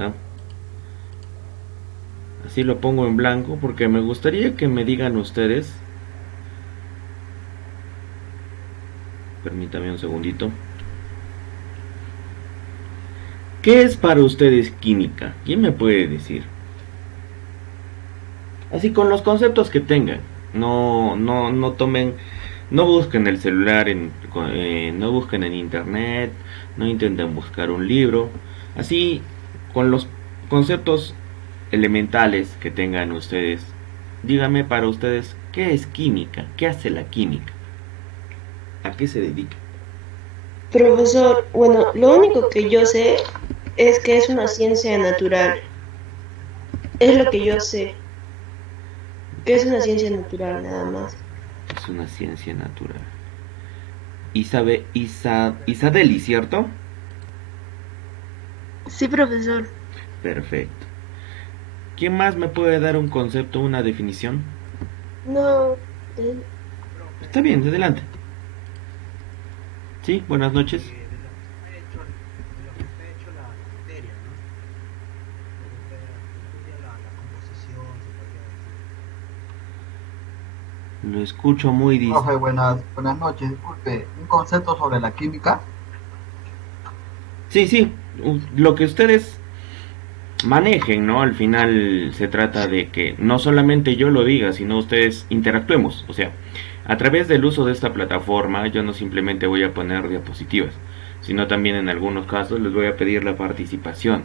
está. Así lo pongo en blanco porque me gustaría que me digan ustedes. Permítame un segundito. ¿Qué es para ustedes química? ¿Quién me puede decir? Así con los conceptos que tengan. No tomen, no busquen el celular, no busquen en internet, no intenten buscar un libro. Así, con los conceptos elementales que tengan ustedes, díganme para ustedes, ¿qué es química? ¿Qué hace la química? ¿A qué se dedica? Profesor, bueno, lo único que yo sé es que es una ciencia natural. Es lo que yo sé, que es una ciencia natural nada más. Es una ciencia natural. Isadeli, ¿cierto? Sí, profesor. Perfecto. ¿Quién más me puede dar un concepto, una definición? No, Está bien, adelante. Sí, buenas noches. De lo que está hecho la materia, ¿no? Lo que estudia la composición, se podría decir. Lo escucho muy Profe, buenas noches. Disculpe, un concepto sobre la química. Sí, sí, lo que ustedes manejen, ¿no? Al final se trata de que no solamente yo lo diga, sino ustedes interactuemos. O sea, a través del uso de esta plataforma, yo no simplemente voy a poner diapositivas, sino también en algunos casos les voy a pedir la participación.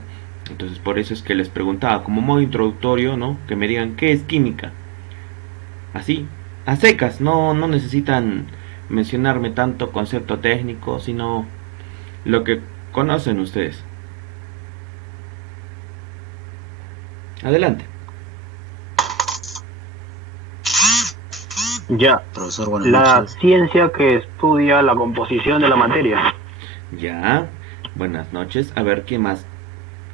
Entonces, por eso es que les preguntaba, como modo introductorio, ¿no? Que me digan qué es química. Así, a secas, no necesitan mencionarme tanto concepto técnico, sino lo que conocen ustedes. Adelante. Ya, Profesor, buenas la noches. ciencia que estudia la composición de la materia. Ya, buenas noches. A ver, ¿qué más?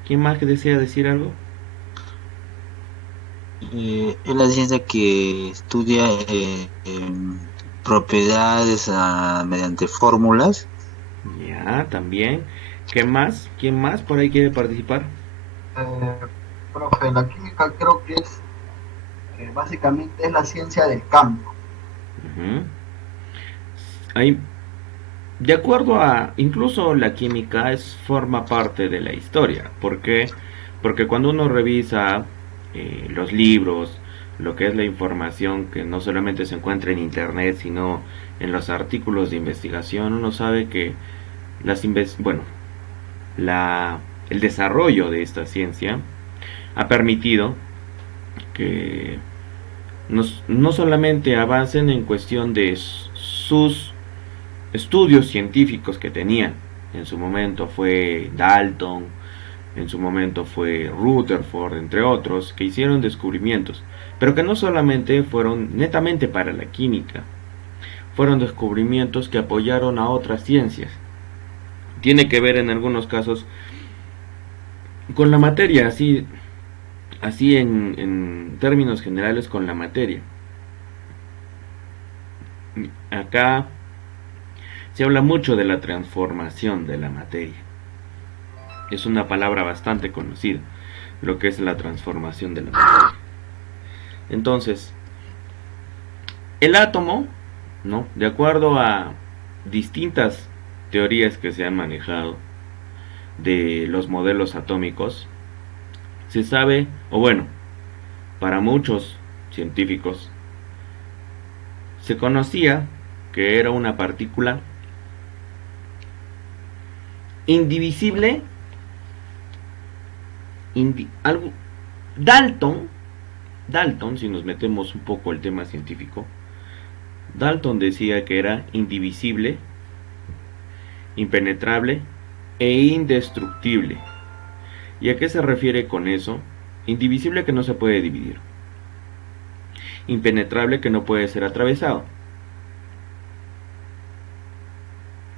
¿Quién más que desea decir algo? Es la ciencia que estudia propiedades mediante fórmulas. Ya, también. ¿Qué más? ¿Quién más por ahí quiere participar? Eh, Profe, la química creo que es básicamente es la ciencia del campo. Ujú. Hay, de acuerdo a, incluso la química forma parte de la historia. ¿Por qué? Porque cuando uno revisa los libros, lo que es la información que no solamente se encuentra en internet, sino en los artículos de investigación, uno sabe que bueno, la, el desarrollo de esta ciencia ha permitido que no solamente avancen en cuestión de sus estudios científicos que tenían. En su momento fue Dalton, en su momento fue Rutherford, entre otros, que hicieron descubrimientos, pero que no solamente fueron netamente para la química, fueron descubrimientos que apoyaron a otras ciencias. Tiene que ver en algunos casos con la materia, así en términos generales con la materia. Acá se habla mucho de la transformación de la materia. Es una palabra bastante conocida, lo que es la transformación de la materia. Entonces, el átomo, ¿no? De acuerdo a distintas teorías que se han manejado de los modelos atómicos, se sabe, o bueno, para muchos científicos, se conocía que era una partícula indivisible, algo, Dalton, Dalton, si nos metemos un poco el tema científico, Dalton decía que era indivisible, impenetrable e indestructible. ¿Y a qué se refiere con eso? Indivisible, que no se puede dividir. Impenetrable, que no puede ser atravesado.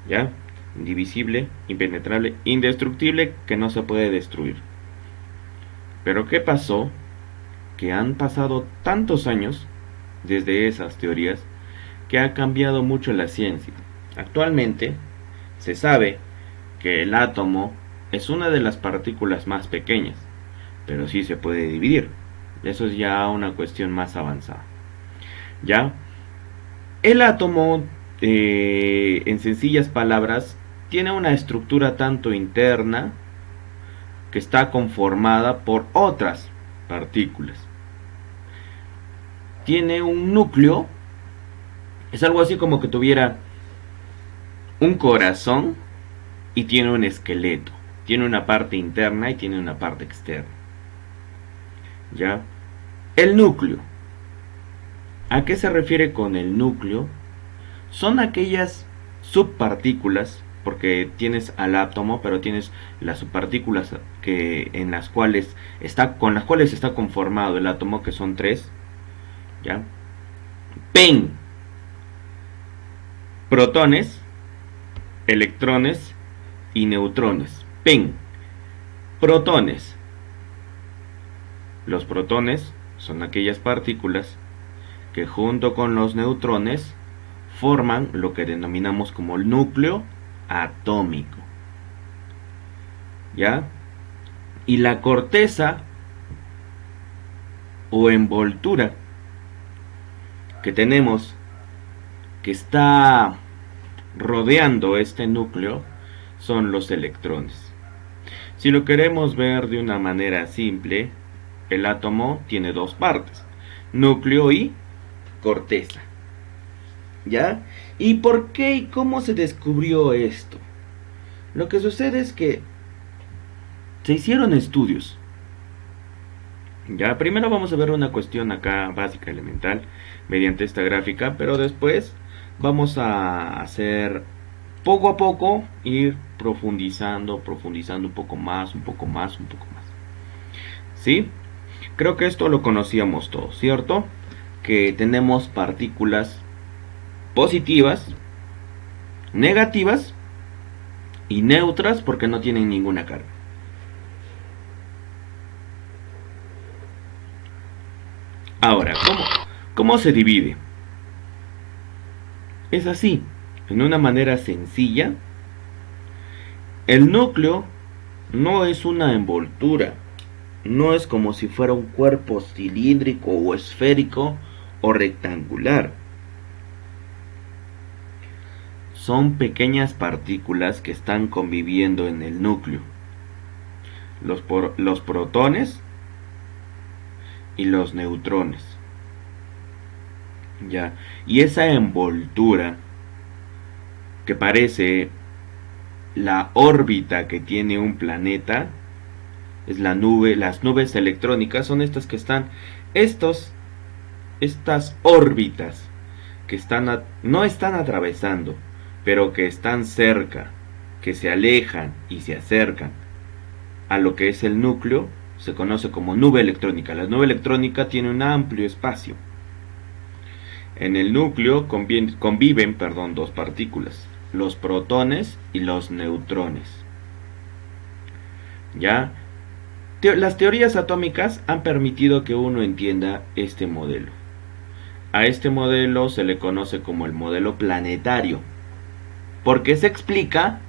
¿Ya? Indivisible, impenetrable, indestructible, que no se puede destruir. Pero ¿qué pasó? Que han pasado tantos años desde esas teorías que ha cambiado mucho la ciencia. Actualmente se sabe que el átomo es una de las partículas más pequeñas, pero sí se puede dividir. Eso es ya una cuestión más avanzada. ¿Ya? El átomo, en sencillas palabras, tiene una estructura tanto interna que está conformada por otras partículas. Tiene un núcleo, es algo así como que tuviera un corazón y tiene un esqueleto. Tiene una parte interna y tiene una parte externa. ¿Ya? El núcleo. ¿A qué se refiere con el núcleo? Son aquellas subpartículas, porque tienes al átomo, pero tienes las subpartículas con las cuales está conformado el átomo, que son tres, ¿ya? Pen, protones, electrones y neutrones. Pen, protones. Los protones son aquellas partículas que junto con los neutrones forman lo que denominamos como el núcleo atómico. ¿Ya? Y la corteza o envoltura que tenemos, que está rodeando este núcleo, son los electrones. Si lo queremos ver de una manera simple, el átomo tiene dos partes, núcleo y corteza. ¿Ya? ¿Y por qué y cómo se descubrió esto? Lo que sucede es que se hicieron estudios. Ya, primero vamos a ver una cuestión acá básica, elemental, mediante esta gráfica, pero después vamos a hacer poco a poco, ir profundizando un poco más, un poco más, un poco más. ¿Sí? Creo que esto lo conocíamos todos, ¿cierto? Que tenemos partículas positivas, negativas y neutras porque no tienen ninguna carga. Ahora, ¿cómo se divide? Es así, en una manera sencilla. El núcleo no es una envoltura, no es como si fuera un cuerpo cilíndrico o esférico o rectangular. Son pequeñas partículas que están conviviendo en el núcleo. Los protones y los neutrones. Ya. Y esa envoltura que parece la órbita que tiene un planeta es la nube. Las nubes electrónicas son estas que están, estas órbitas que no están atravesando, pero que están cerca, que se alejan y se acercan a lo que es el núcleo, se conoce como nube electrónica. La nube electrónica tiene un amplio espacio. En el núcleo conviven dos partículas, los protones y los neutrones. ¿Ya? Las teorías atómicas han permitido que uno entienda este modelo. A este modelo se le conoce como el modelo planetario, porque se explica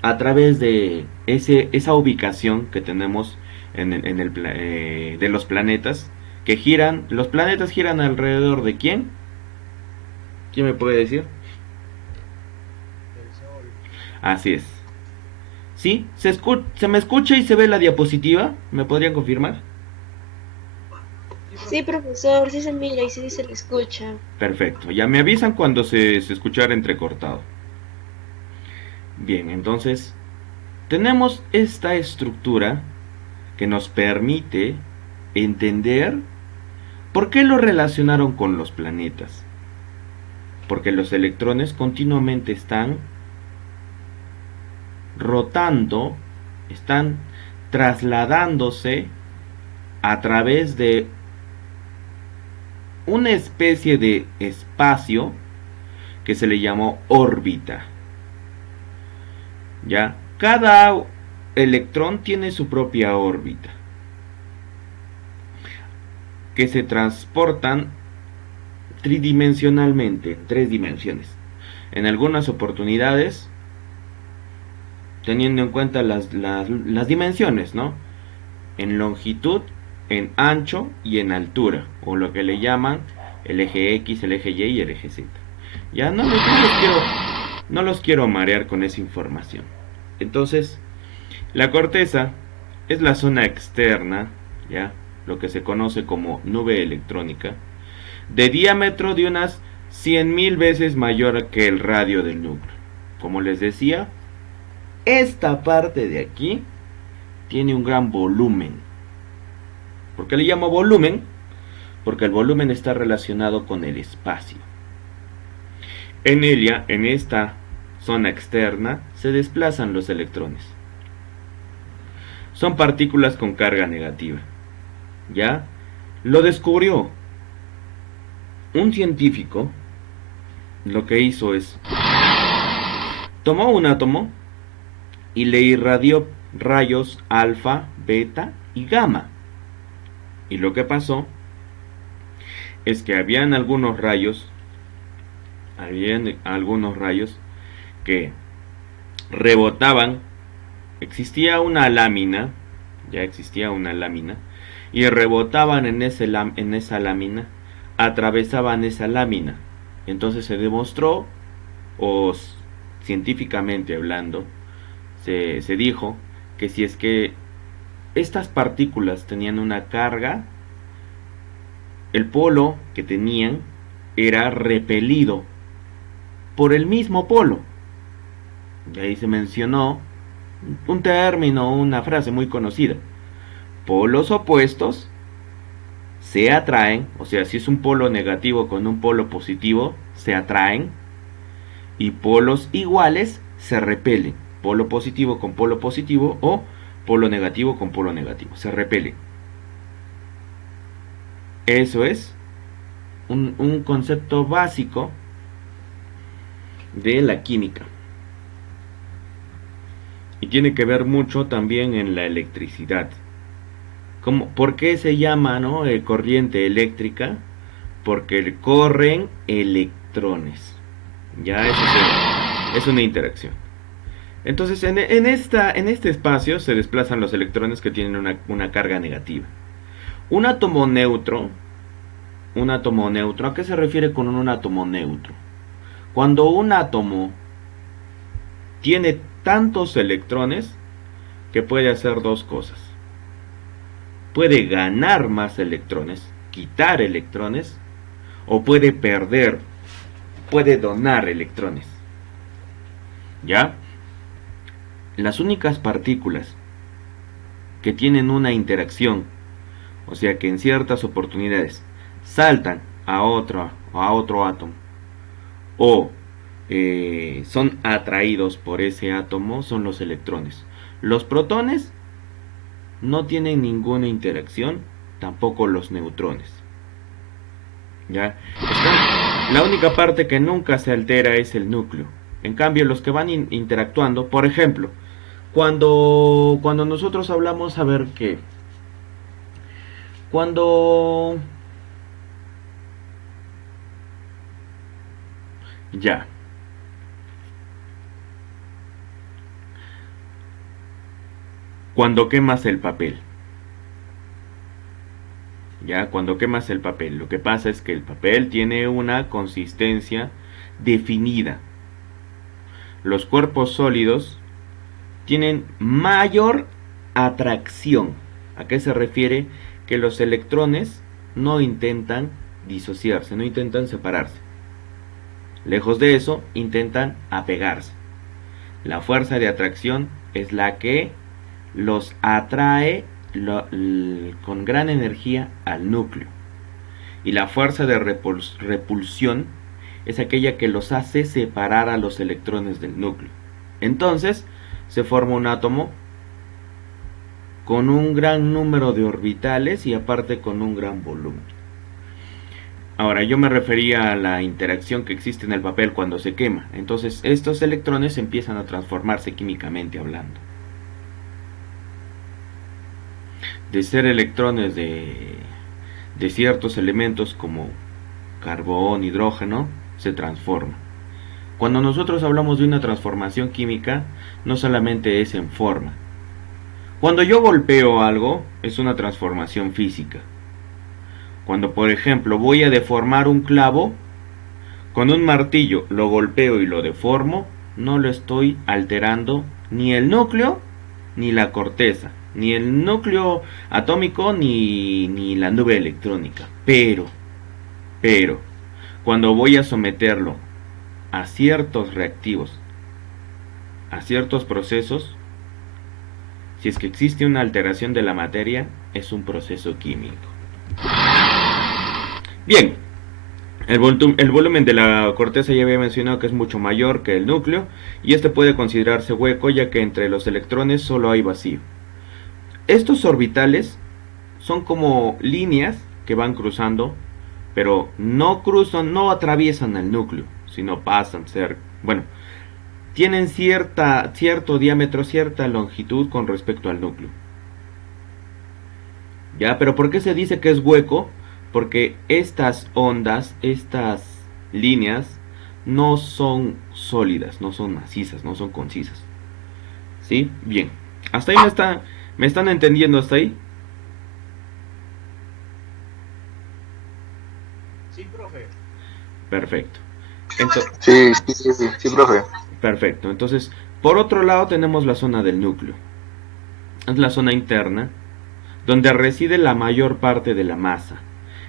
a través de esa ubicación que tenemos de los planetas que giran. Los planetas giran alrededor de ¿quién? ¿Quién me puede decir? El Sol. Así es. ¿Sí? ¿Se me escucha y se ve la diapositiva? ¿Me podrían confirmar? Sí, profesor, sí se mira y sí se le escucha. Perfecto. Ya me avisan cuando se escuchara entrecortado. Bien, entonces tenemos esta estructura que nos permite entender por qué lo relacionaron con los planetas. Porque los electrones continuamente están rotando, están trasladándose a través de una especie de espacio que se le llamó órbita. ¿Ya? Cada electrón tiene su propia órbita, que se transportan tridimensionalmente, en 3 dimensiones. En algunas oportunidades teniendo en cuenta las dimensiones, ¿no? En longitud, en ancho y en altura, o lo que le llaman el eje X, el eje Y y el eje Z. Ya no los quiero marear con esa información. Entonces, la corteza es la zona externa, ya, lo que se conoce como nube electrónica, de diámetro de unas 100.000 veces mayor que el radio del núcleo. Como les decía, esta parte de aquí tiene un gran volumen. ¿Por qué le llamo volumen? Porque el volumen está relacionado con el espacio. En ella, en esta zona externa, se desplazan los electrones. Son partículas con carga negativa. ¿Ya? Lo descubrió un científico. Lo que hizo es, tomó un átomo y le irradió rayos alfa, beta y gamma. Y lo que pasó es que habían algunos rayos que rebotaban. Existía una lámina, ya existía una lámina, y rebotaban en esa lámina, atravesaban esa lámina. Entonces se demostró, o científicamente hablando, se dijo que si es que estas partículas tenían una carga, el polo que tenían era repelido por el mismo polo. Y ahí se mencionó un término, una frase muy conocida: polos opuestos se atraen, o sea, si es un polo negativo con un polo positivo, se atraen, y polos iguales se repelen, polo positivo con polo positivo o polo negativo con polo negativo, se repelen. Eso es un concepto básico de la química. Y tiene que ver mucho también en la electricidad. ¿Por qué se llama, no, corriente eléctrica? Porque corren electrones. Ya eso es una interacción. Entonces en este espacio se desplazan los electrones que tienen una carga negativa. Un átomo neutro, ¿a qué se refiere con un átomo neutro? Cuando un átomo tiene tantos electrones que puede hacer dos cosas. Puede ganar más electrones, quitar electrones, o puede perder, puede donar electrones. ¿Ya? Las únicas partículas que tienen una interacción, o sea que en ciertas oportunidades saltan a otro átomo o son atraídos por ese átomo, son los electrones. Los protones no tienen ninguna interacción, tampoco los neutrones. ¿Ya? La única parte que nunca se altera es el núcleo. En cambio, los que van interactuando, por ejemplo, cuando nosotros hablamos, a ver qué, cuando ya, cuando quemas el papel, ya, cuando quemas el papel, lo que pasa es que el papel tiene una consistencia definida. Los cuerpos sólidos tienen mayor atracción. ¿A qué se refiere? Que los electrones no intentan disociarse, no intentan separarse. Lejos de eso, intentan apegarse. La fuerza de atracción es la que los atrae con gran energía al núcleo. Y la fuerza de repulsión es aquella que los hace separar a los electrones del núcleo. Entonces, se forma un átomo con un gran número de orbitales y aparte con un gran volumen. Ahora, yo me refería a la interacción que existe en el papel cuando se quema. Entonces, estos electrones empiezan a transformarse químicamente hablando. De ser electrones de ciertos elementos como carbón, hidrógeno, se transforma. Cuando nosotros hablamos de una transformación química, no solamente es en forma. Cuando yo golpeo algo, es una transformación física. Cuando, por ejemplo, voy a deformar un clavo, con un martillo lo golpeo y lo deformo, no lo estoy alterando ni el núcleo ni la corteza, ni el núcleo atómico ni la nube electrónica. Pero, cuando voy a someterlo a ciertos reactivos, a ciertos procesos, si es que existe una alteración de la materia, es un proceso químico. Bien, el volumen de la corteza ya había mencionado que es mucho mayor que el núcleo, y este puede considerarse hueco ya que entre los electrones solo hay vacío. Estos orbitales son como líneas que van cruzando, pero no cruzan, no atraviesan el núcleo, sino pasan cerca. Bueno, tienen cierto diámetro, cierta longitud con respecto al núcleo. ¿Ya? Pero ¿por qué se dice que es hueco? Porque estas ondas, estas líneas, no son sólidas, no son macizas, no son concisas. ¿Sí? Bien. Hasta ahí me están entendiendo hasta ahí. Sí, profe. Perfecto. Sí, profe. Perfecto. Entonces, por otro lado tenemos la zona del núcleo. Es la zona interna, donde reside la mayor parte de la masa.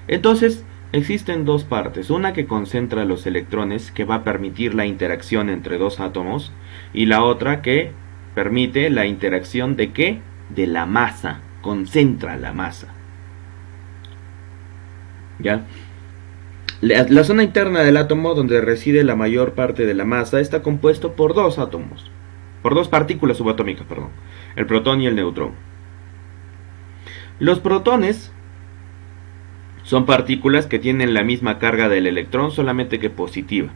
Entonces, existen dos partes, una que concentra los electrones, que va a permitir la interacción entre dos átomos, y la otra que permite la interacción de ¿qué? De la masa, concentra la masa. ¿Ya? La zona interna del átomo, donde reside la mayor parte de la masa, está compuesto por dos átomos, por dos partículas subatómicas, perdón, el protón y el neutrón. Los protones son partículas que tienen la misma carga del electrón, solamente que positiva.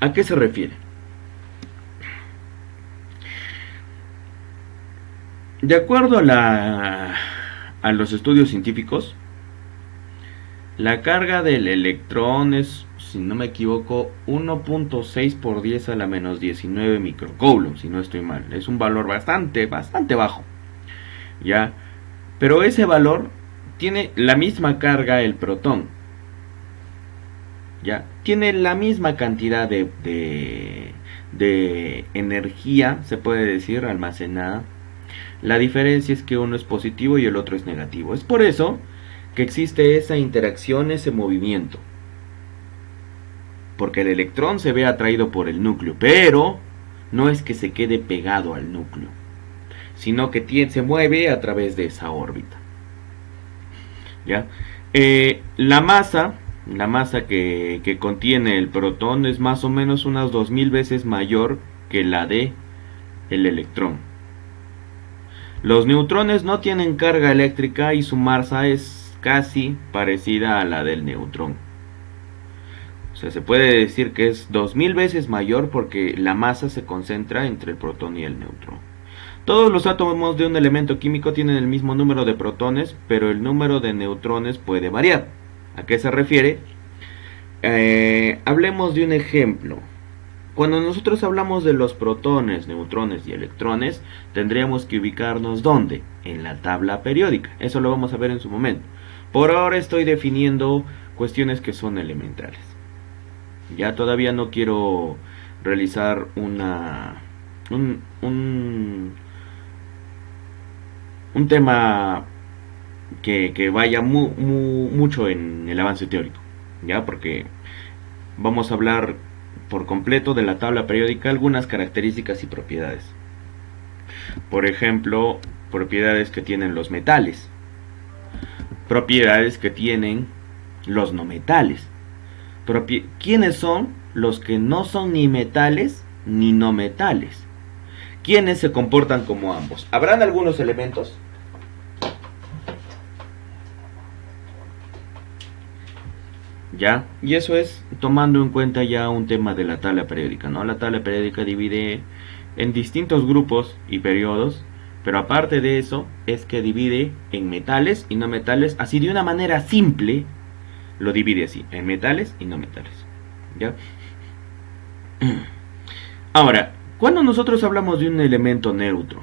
¿A qué se refiere? De acuerdo a los estudios científicos, la carga del electrón es, si no me equivoco, 1.6 por 10 a la menos 19 microcoulomb, si no estoy mal. Es un valor bastante bajo. ¿Ya? Pero ese valor tiene la misma carga el protón. ¿Ya? Tiene la misma cantidad de energía, se puede decir, almacenada. La diferencia es que uno es positivo y el otro es negativo. Es por eso que existe esa interacción, ese movimiento. Porque el electrón se ve atraído por el núcleo, pero no es que se quede pegado al núcleo, sino que se mueve a través de esa órbita. ¿Ya? La masa que contiene el protón es más o menos unas 2000 veces mayor que la de el electrón. Los neutrones no tienen carga eléctrica y su masa es casi parecida a la del neutrón. O sea, se puede decir que es 2000 veces mayor porque la masa se concentra entre el protón y el neutrón. Todos los átomos de un elemento químico tienen el mismo número de protones, pero el número de neutrones puede variar. ¿A qué se refiere? Hablemos de un ejemplo. Cuando nosotros hablamos de los protones, neutrones y electrones, tendríamos que ubicarnos ¿dónde? En la tabla periódica. Eso lo vamos a ver en su momento. Por ahora estoy definiendo cuestiones que son elementales. Ya todavía no quiero realizar un tema que vaya mucho en el avance teórico. Ya, porque vamos a hablar por completo de la tabla periódica, algunas características y propiedades. Por ejemplo, propiedades que tienen los metales, propiedades que tienen los no metales. ¿Quiénes son los que no son ni metales ni no metales? ¿Quiénes se comportan como ambos? ¿Habrán algunos elementos? ¿Ya? Y eso es tomando en cuenta ya un tema de la tabla periódica, ¿no? La tabla periódica divide en distintos grupos y periodos, pero aparte de eso es que divide en metales y no metales, así de una manera simple lo divide así, en metales y no metales. ¿Ya? Ahora, cuando nosotros hablamos de un elemento neutro,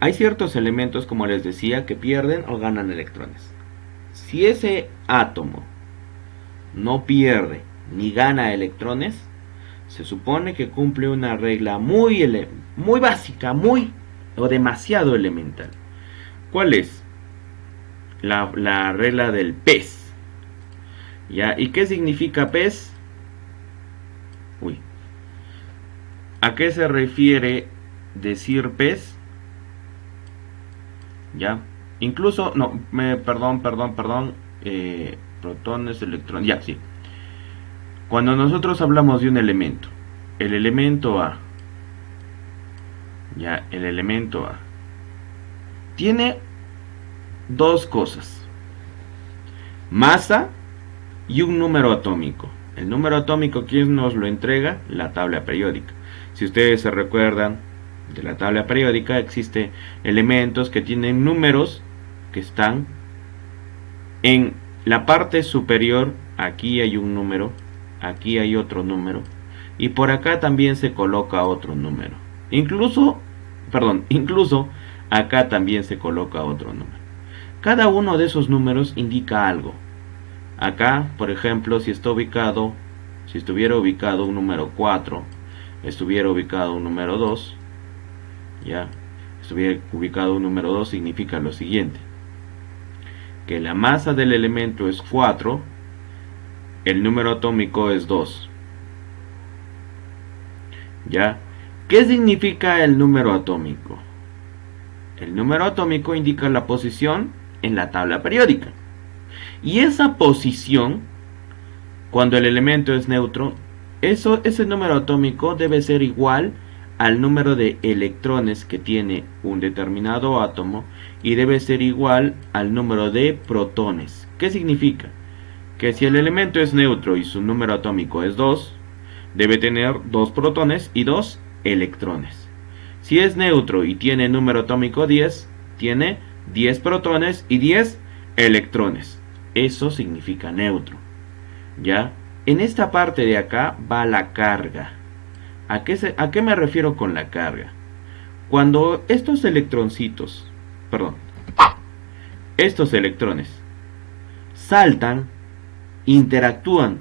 hay ciertos elementos, como les decía, que pierden o ganan electrones. Si ese átomo no pierde ni gana electrones, se supone que cumple una regla muy básica, muy o demasiado elemental. ¿Cuál es? La regla del pez. ¿Ya? ¿Y qué significa pez? Uy. ¿A qué se refiere decir pez? ¿Ya? Incluso, no, perdón. Protones, electrones, ya, sí. Cuando nosotros hablamos de un elemento, el elemento A, ya, el elemento A, tiene dos cosas: masa y un número atómico. El número atómico, ¿quién nos lo entrega? La tabla periódica. Si ustedes se recuerdan de la tabla periódica, existen elementos que tienen números que están en la parte superior. Aquí hay un número, aquí hay otro número, y por acá también se coloca otro número. Incluso acá también se coloca otro número. Cada uno de esos números indica algo. Acá, por ejemplo, si estuviera ubicado un número 4, estuviera ubicado un número 2, ya, estuviera ubicado un número 2, significa lo siguiente: que la masa del elemento es 4, el número atómico es 2. ¿Ya? ¿Qué significa el número atómico? El número atómico indica la posición en la tabla periódica. Y esa posición, cuando el elemento es neutro, ese número atómico debe ser igual al número de electrones que tiene un determinado átomo, y debe ser igual al número de protones. ¿Qué significa? Que si el elemento es neutro y su número atómico es 2, debe tener 2 protones y 2 electrones. Si es neutro y tiene número atómico 10, tiene 10 protones y 10 electrones. Eso significa neutro. ¿Ya? En esta parte de acá va la carga. ¿A qué me refiero con la carga? Cuando estos electrones saltan, interactúan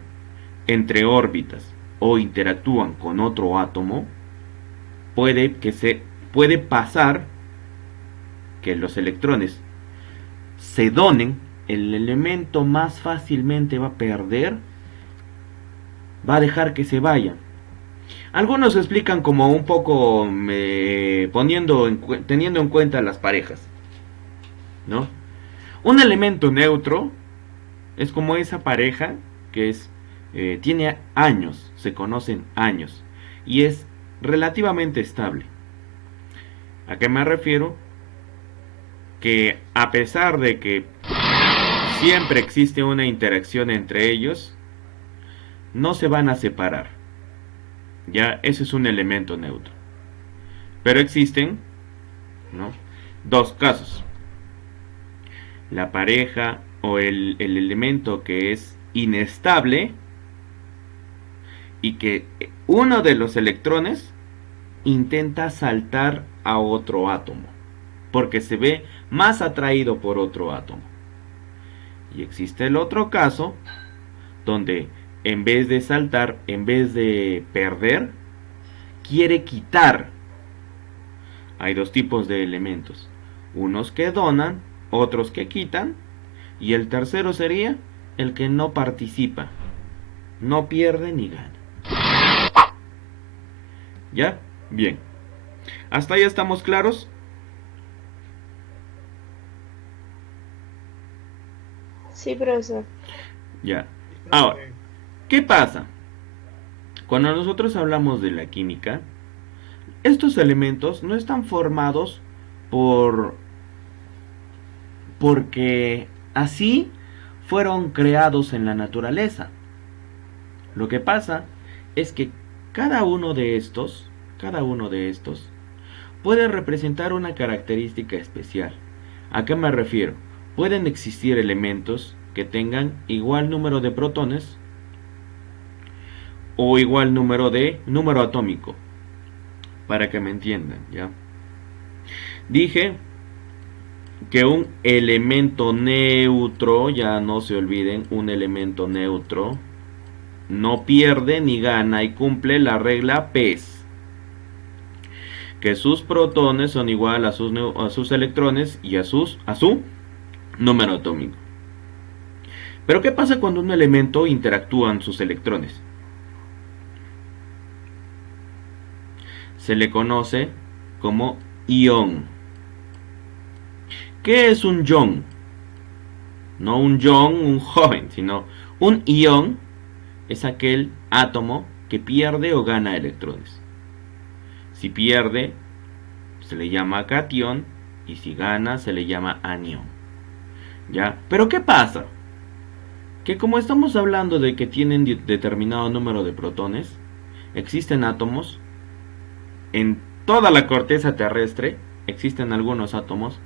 entre órbitas o interactúan con otro átomo, puede pasar que los electrones se donen. El elemento más fácilmente va a perder, va a dejar que se vayan. Algunos explican como un poco teniendo en cuenta las parejas, ¿no? Un elemento neutro es como esa pareja que tiene años, se conocen años, y es relativamente estable. ¿A qué me refiero? Que a pesar de que siempre existe una interacción entre ellos, no se van a separar. Ya, ese es un elemento neutro. Pero existen, ¿no?, dos casos: la pareja o el elemento que es inestable y que uno de los electrones intenta saltar a otro átomo porque se ve más atraído por otro átomo. Y existe el otro caso donde en vez de saltar, en vez de perder, quiere quitar. Hay dos tipos de elementos: unos que donan, otros que quitan, y el tercero sería el que no participa, no pierde ni gana. ¿Ya? Bien. ¿Hasta ahí estamos claros? Sí, profesor. Ya. Ahora, ¿qué pasa? Cuando nosotros hablamos de la química, estos elementos no están formados porque así fueron creados en la naturaleza. Lo que pasa es que cada uno de estos puede representar una característica especial. ¿A qué me refiero? Pueden existir elementos que tengan igual número de protones o igual número atómico, para que me entiendan, ¿ya? Dije que un elemento neutro, ya no se olviden, un elemento neutro no pierde ni gana y cumple la regla PES, que sus protones son igual a sus electrones y a su número atómico. Pero ¿qué pasa cuando un elemento interactúan sus electrones? Se le conoce como ion. ¿Qué es un ion? No un John, un joven, sino un ion es aquel átomo que pierde o gana electrones. Si pierde, se le llama cation, y si gana, se le llama anión. ¿Ya? Pero ¿qué pasa? Que como estamos hablando de que tienen determinado número de protones, existen átomos en toda la corteza terrestre, existen algunos átomos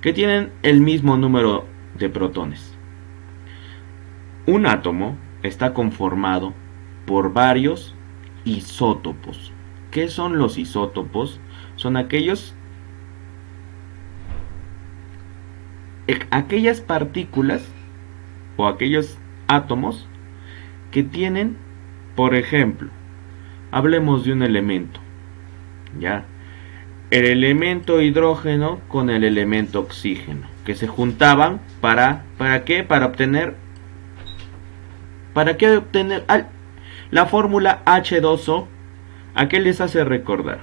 que tienen el mismo número de protones. Un átomo está conformado por varios isótopos. ¿Qué son los isótopos? Son aquellas partículas o aquellos átomos que tienen, por ejemplo, hablemos de un elemento, ¿ya? El elemento hidrógeno con el elemento oxígeno, que se juntaban ¿para qué? ¿Para qué obtener la fórmula H2O? ¿A qué les hace recordar?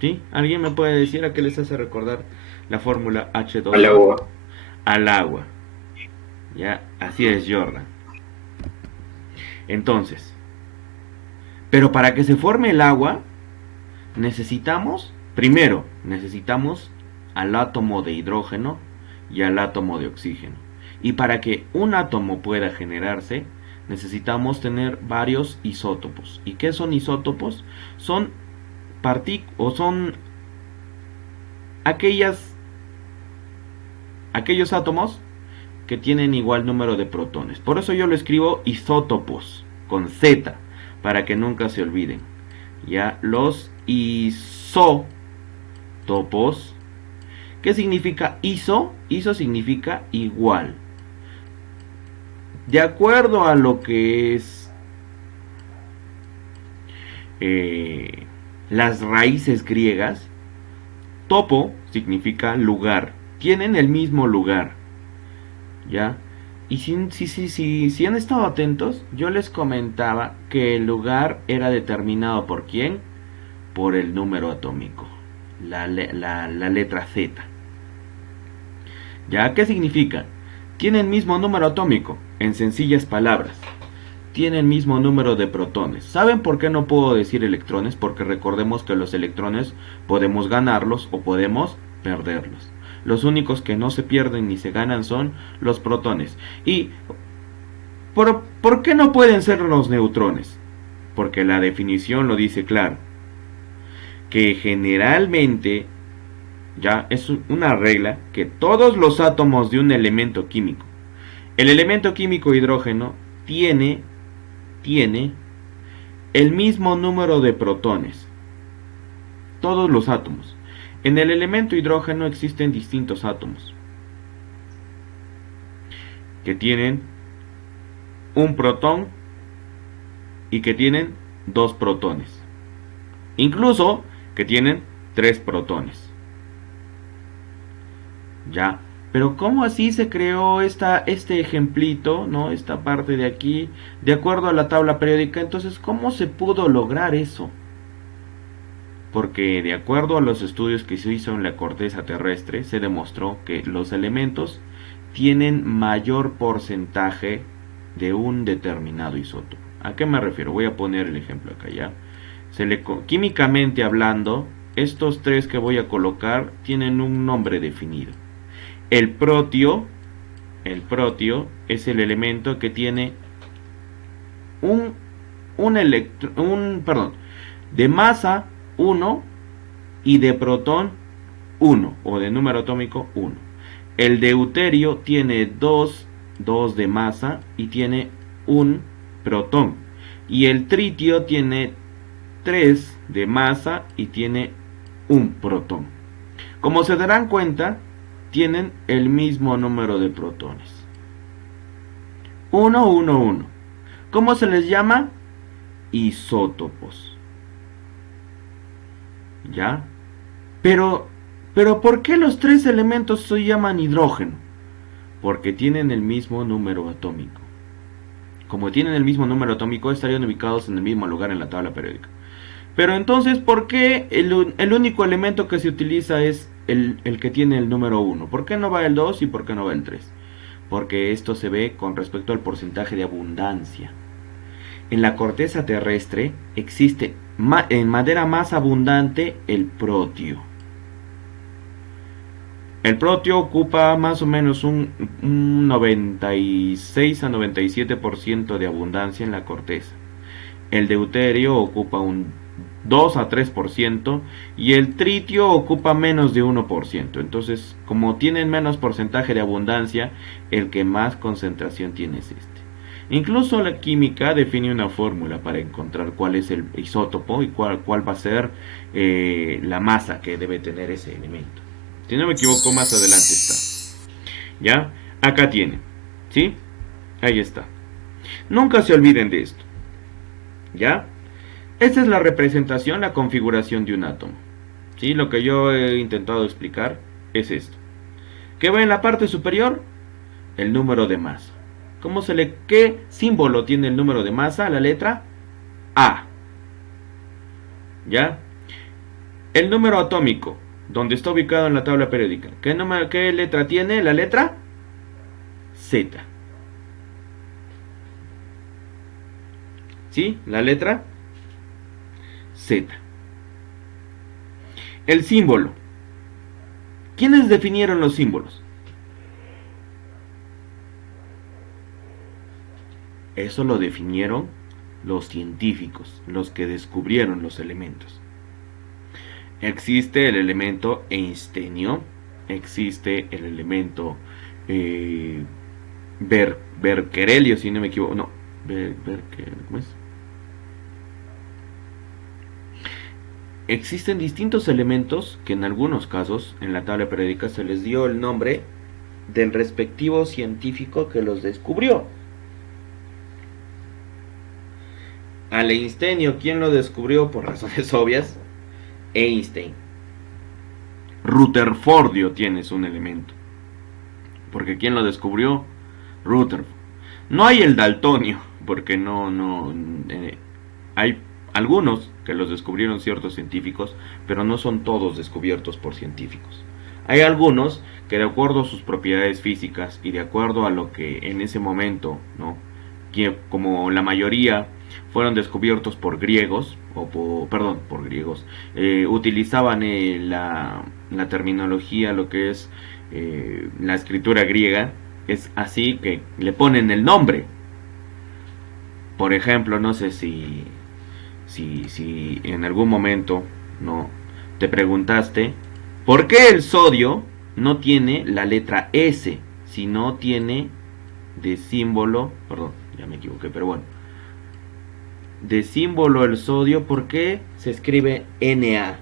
¿Sí? ¿Alguien me puede decir a qué les hace recordar la fórmula H2O? Al agua. Al agua. Ya, así es, Jordan. Entonces, pero para que se forme el agua, primero, necesitamos al átomo de hidrógeno y al átomo de oxígeno. Y para que un átomo pueda generarse, necesitamos tener varios isótopos. ¿Y qué son isótopos? Son aquellos átomos que tienen igual número de protones. Por eso yo lo escribo isótopos con Z, para que nunca se olviden. Ya, los isótopos. ¿Qué significa iso? Iso significa igual. De acuerdo a lo que es las raíces griegas, topo significa lugar. Tienen el mismo lugar. ¿Ya? Y si han estado atentos, yo les comentaba que el lugar era determinado por ¿quién? Por el número atómico, la letra Z. ¿Ya? ¿Qué significa? Tiene el mismo número atómico, en sencillas palabras. Tiene el mismo número de protones. ¿Saben por qué no puedo decir electrones? Porque recordemos que los electrones podemos ganarlos o podemos perderlos. Los únicos que no se pierden ni se ganan son los protones. ¿Y por qué no pueden ser los neutrones? Porque la definición lo dice claro. Que generalmente, ya es una regla, que todos los átomos de un elemento químico, el elemento químico hidrógeno tiene el mismo número de protones. Todos los átomos. En el elemento hidrógeno existen distintos átomos que tienen un protón y que tienen 2 protones. Incluso que tienen 3 protones. Ya, pero ¿cómo así se creó este ejemplito, ¿no? Esta parte de aquí, de acuerdo a la tabla periódica? Entonces, ¿cómo se pudo lograr eso? Porque de acuerdo a los estudios que se hizo en la corteza terrestre, se demostró que los elementos tienen mayor porcentaje de un determinado isótopo. ¿A qué me refiero? Voy a poner el ejemplo acá ya. Químicamente hablando, estos 3 que voy a colocar tienen un nombre definido. El protio es el elemento que tiene de masa 1 y de protón 1, o de número atómico 1. El deuterio tiene 2 de masa y tiene un protón. Y el tritio tiene 3 de masa y tiene un protón. Como se darán cuenta, tienen el mismo número de protones. 1, 1, 1. ¿Cómo se les llama? Isótopos. ¿Ya? Pero ¿por qué los tres elementos se llaman hidrógeno? Porque tienen el mismo número atómico. Como tienen el mismo número atómico, estarían ubicados en el mismo lugar en la tabla periódica. Pero entonces, ¿por qué el único elemento que se utiliza es el que tiene el número 1? ¿Por qué no va el 2 y por qué no va el 3? Porque esto se ve con respecto al porcentaje de abundancia. En la corteza terrestre existe en manera más abundante el protio. El protio ocupa más o menos un 96 a 97% de abundancia en la corteza. El deuterio ocupa un 2 a 3% y el tritio ocupa menos de 1%. Entonces, como tienen menos porcentaje de abundancia, el que más concentración tiene es este. Incluso la química define una fórmula para encontrar cuál es el isótopo y cuál va a ser la masa que debe tener ese elemento. Si no me equivoco, más adelante está. ¿Ya? Acá tienen. ¿Sí? Ahí está. Nunca se olviden de esto. ¿Ya? Esta es la representación, la configuración de un átomo. ¿Sí? Lo que yo he intentado explicar es esto. ¿Qué va en la parte superior? El número de masa. ¿Qué símbolo tiene el número de masa? La letra A. ¿Ya? El número atómico, donde está ubicado en la tabla periódica. ¿Qué letra tiene? La letra Z. ¿Sí? La letra Z. El símbolo. ¿Quiénes definieron los símbolos? Eso lo definieron los científicos, los que descubrieron los elementos. Existe el elemento einsteinio, existe el elemento berkerelio, si no me equivoco. No, ¿cómo es? Existen distintos elementos que en algunos casos en la tabla periódica se les dio el nombre del respectivo científico que los descubrió. Al einsteinio, ¿quién lo descubrió? Por razones obvias, Einstein. Rutherfordio tienes un elemento. Porque ¿quién lo descubrió? Rutherford. No hay el daltonio, porque hay algunos que los descubrieron ciertos científicos, pero no son todos descubiertos por científicos. Hay algunos que de acuerdo a sus propiedades físicas y de acuerdo a lo que en ese momento, ¿no? Que como la mayoría fueron descubiertos por griegos, por griegos, utilizaban la terminología, lo que es la escritura griega, es así que le ponen el nombre. Por ejemplo, no sé si en algún momento no te preguntaste por qué el sodio no tiene la letra S, sino tiene de símbolo, perdón, ya me equivoqué, pero bueno, de símbolo el sodio, ¿por qué se escribe Na?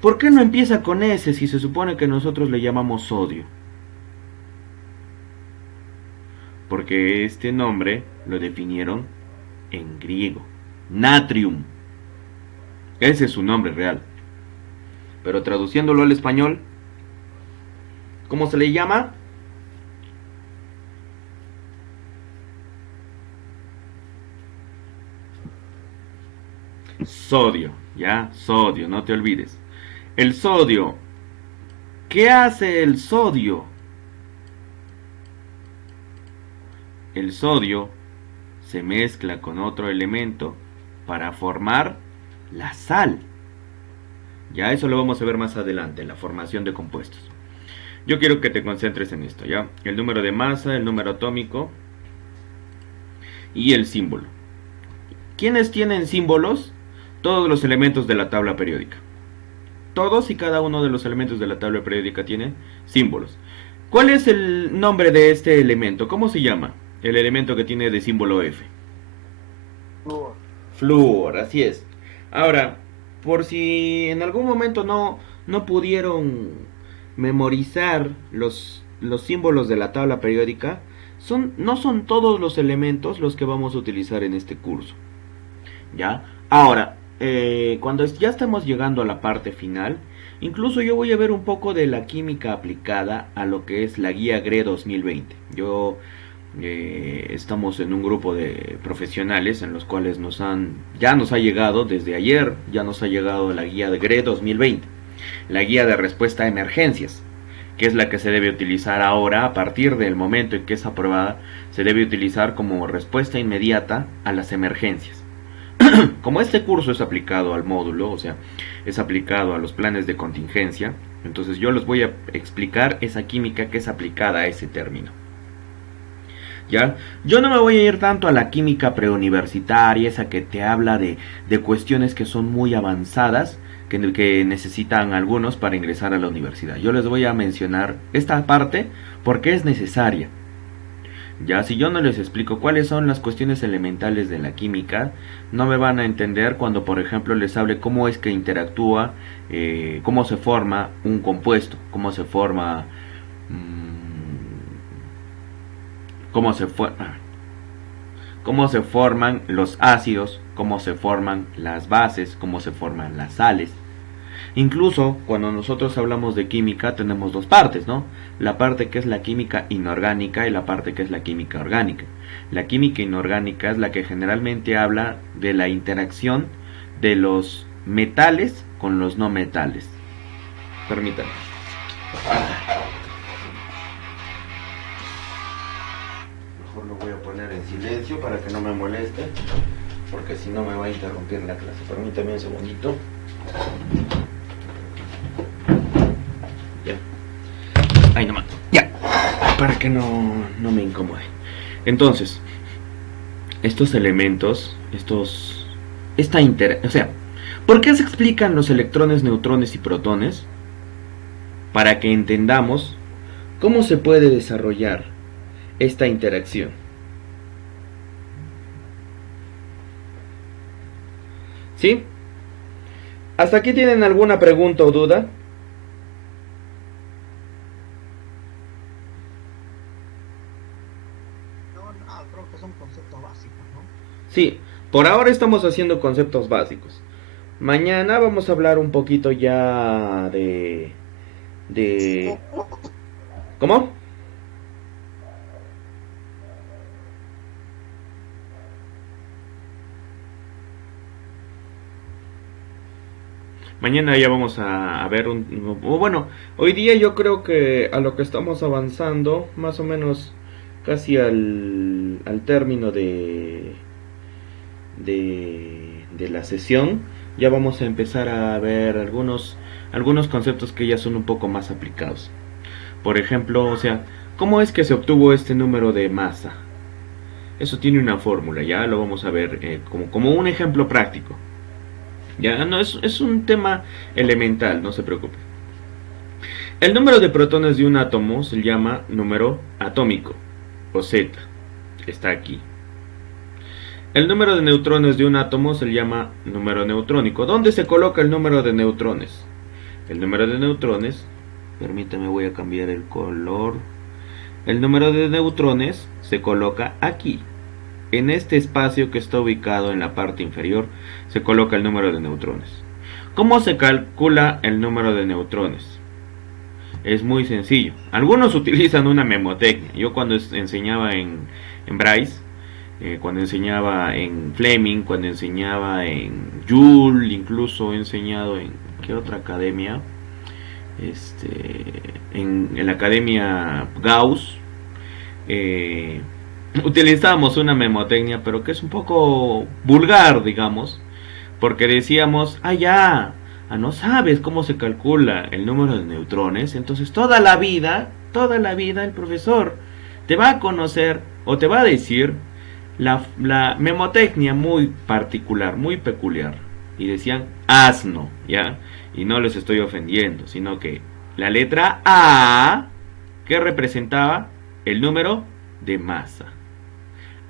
¿Por qué no empieza con S si se supone que nosotros le llamamos sodio? Porque este nombre lo definieron en griego, natrium. Ese es su nombre real. Pero traduciéndolo al español, ¿cómo se le llama? Sodio, ya, sodio, no te olvides. El sodio. ¿Qué hace el sodio? El sodio se mezcla con otro elemento para formar la sal. Ya eso lo vamos a ver más adelante, la formación de compuestos. Yo quiero que te concentres en esto, ¿ya? El número de masa, el número atómico y el símbolo. ¿Quiénes tienen símbolos? Todos los elementos de la tabla periódica. Todos y cada uno de los elementos de la tabla periódica tienen símbolos. ¿Cuál es el nombre de este elemento? ¿Cómo se llama? El elemento que tiene de símbolo F. Flúor. Flúor, así es. Ahora, por si en algún momento no pudieron memorizar los símbolos de la tabla periódica, no son todos los elementos los que vamos a utilizar en este curso. ¿Ya? Ahora, cuando ya estamos llegando a la parte final, incluso yo voy a ver un poco de la química aplicada a lo que es la guía GRE 2020. Estamos en un grupo de profesionales en los cuales ya nos ha llegado, desde ayer, ya nos ha llegado la guía de GRE 2020, la guía de respuesta a emergencias, que es la que se debe utilizar ahora. A partir del momento en que es aprobada, se debe utilizar como respuesta inmediata a las emergencias. Como este curso es aplicado al módulo, o sea, es aplicado a los planes de contingencia, entonces yo les voy a explicar esa química que es aplicada a ese término. ¿Ya? Yo no me voy a ir tanto a la química preuniversitaria, esa que te habla de cuestiones que son muy avanzadas, que necesitan algunos para ingresar a la universidad. Yo les voy a mencionar esta parte porque es necesaria. Ya, si yo no les explico cuáles son las cuestiones elementales de la química, no me van a entender cuando, por ejemplo, les hable cómo es que interactúa, cómo se forma un compuesto, cómo se forma, cómo se forman los ácidos, cómo se forman las bases, cómo se forman las sales. Incluso cuando nosotros hablamos de química tenemos dos partes, ¿no? La parte que es la química inorgánica y la parte que es la química orgánica. La química inorgánica es la que generalmente habla de la interacción de los metales con los no metales. Permítanme. Mejor lo voy a poner en silencio para que no me moleste, porque si no me va a interrumpir la clase. Permítame un segundito. Ya. Ahí nomás. Ya. Para que no me incomode. Entonces, estos elementos, o sea, ¿por qué se explican los electrones, neutrones y protones? Para que entendamos cómo se puede desarrollar esta interacción. ¿Sí? ¿Hasta aquí tienen alguna pregunta o duda? No, creo que son conceptos básicos, ¿no? Sí, por ahora estamos haciendo conceptos básicos. Mañana vamos a hablar un poquito ya de... ¿Cómo? Mañana ya vamos a ver bueno, hoy día yo creo que a lo que estamos avanzando, más o menos casi al término de la sesión, ya vamos a empezar a ver algunos conceptos que ya son un poco más aplicados. Por ejemplo, o sea, ¿cómo es que se obtuvo este número de masa? Eso tiene una fórmula, ya lo vamos a ver como un ejemplo práctico. Ya no es un tema elemental, no se preocupe. El número de protones de un átomo se llama número atómico, o Z, está aquí. El número de neutrones de un átomo se llama número neutrónico. ¿Dónde se coloca el número de neutrones? El número de neutrones, permítame, voy a cambiar el color. El número de neutrones se coloca aquí. En este espacio que está ubicado en la parte inferior se coloca el número de neutrones. ¿Cómo se calcula el número de neutrones? Es muy sencillo. Algunos utilizan una memotecnia. Yo cuando enseñaba en Bryce, cuando enseñaba en Fleming, cuando enseñaba en Joule, incluso he enseñado en ¿qué otra academia? En la academia Gauss. Utilizábamos una memotecnia, pero que es un poco vulgar, digamos, porque decíamos, no sabes cómo se calcula el número de neutrones, entonces toda la vida el profesor te va a conocer o te va a decir la memotecnia muy particular, muy peculiar. Y decían asno, ¿ya? Y no les estoy ofendiendo, sino que la letra A, que representaba el número de masa.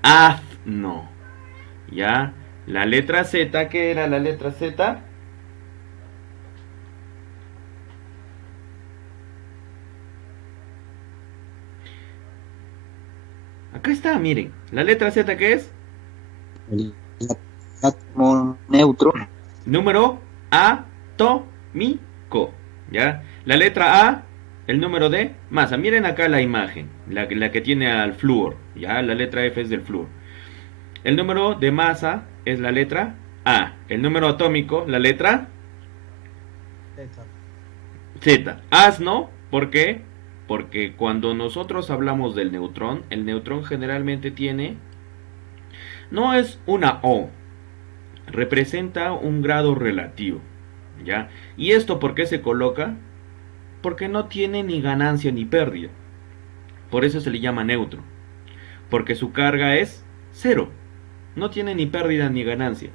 Asno, ¿ya? La letra Z, ¿qué era la letra Z? Acá está, miren. La letra Z, ¿qué es? El átomo neutro. Número atómico, ¿ya? La letra A, el número de masa. Miren acá la imagen, la que tiene al flúor, ¿ya? La letra F es del flúor. El número de masa es la letra A. El número atómico, la letra Z. Z. Asno, ¿por qué? Porque cuando nosotros hablamos del neutrón, el neutrón generalmente tiene, no es una O, representa un grado relativo, ¿ya? ¿Y esto por qué se coloca? Porque no tiene ni ganancia ni pérdida. Por eso se le llama neutro. Porque su carga es cero. No tiene ni pérdida ni ganancia.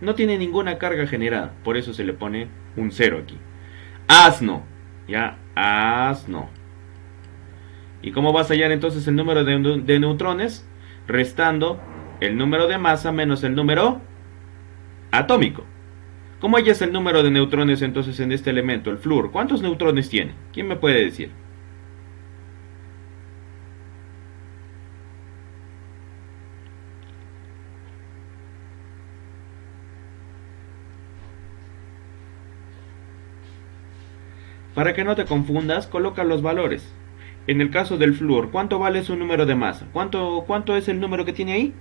No tiene ninguna carga generada. Por eso se le pone un cero aquí. Asno, ¿ya? Asno. ¿Y cómo vas a hallar entonces el número de neutrones? Restando el número de masa menos el número atómico. ¿Cómo hallas el número de neutrones entonces en este elemento, el flúor? ¿Cuántos neutrones tiene? ¿Quién me puede decir? Para que no te confundas, coloca los valores. En el caso del flúor, ¿cuánto vale su número de masa? ¿Cuánto es el número que tiene ahí?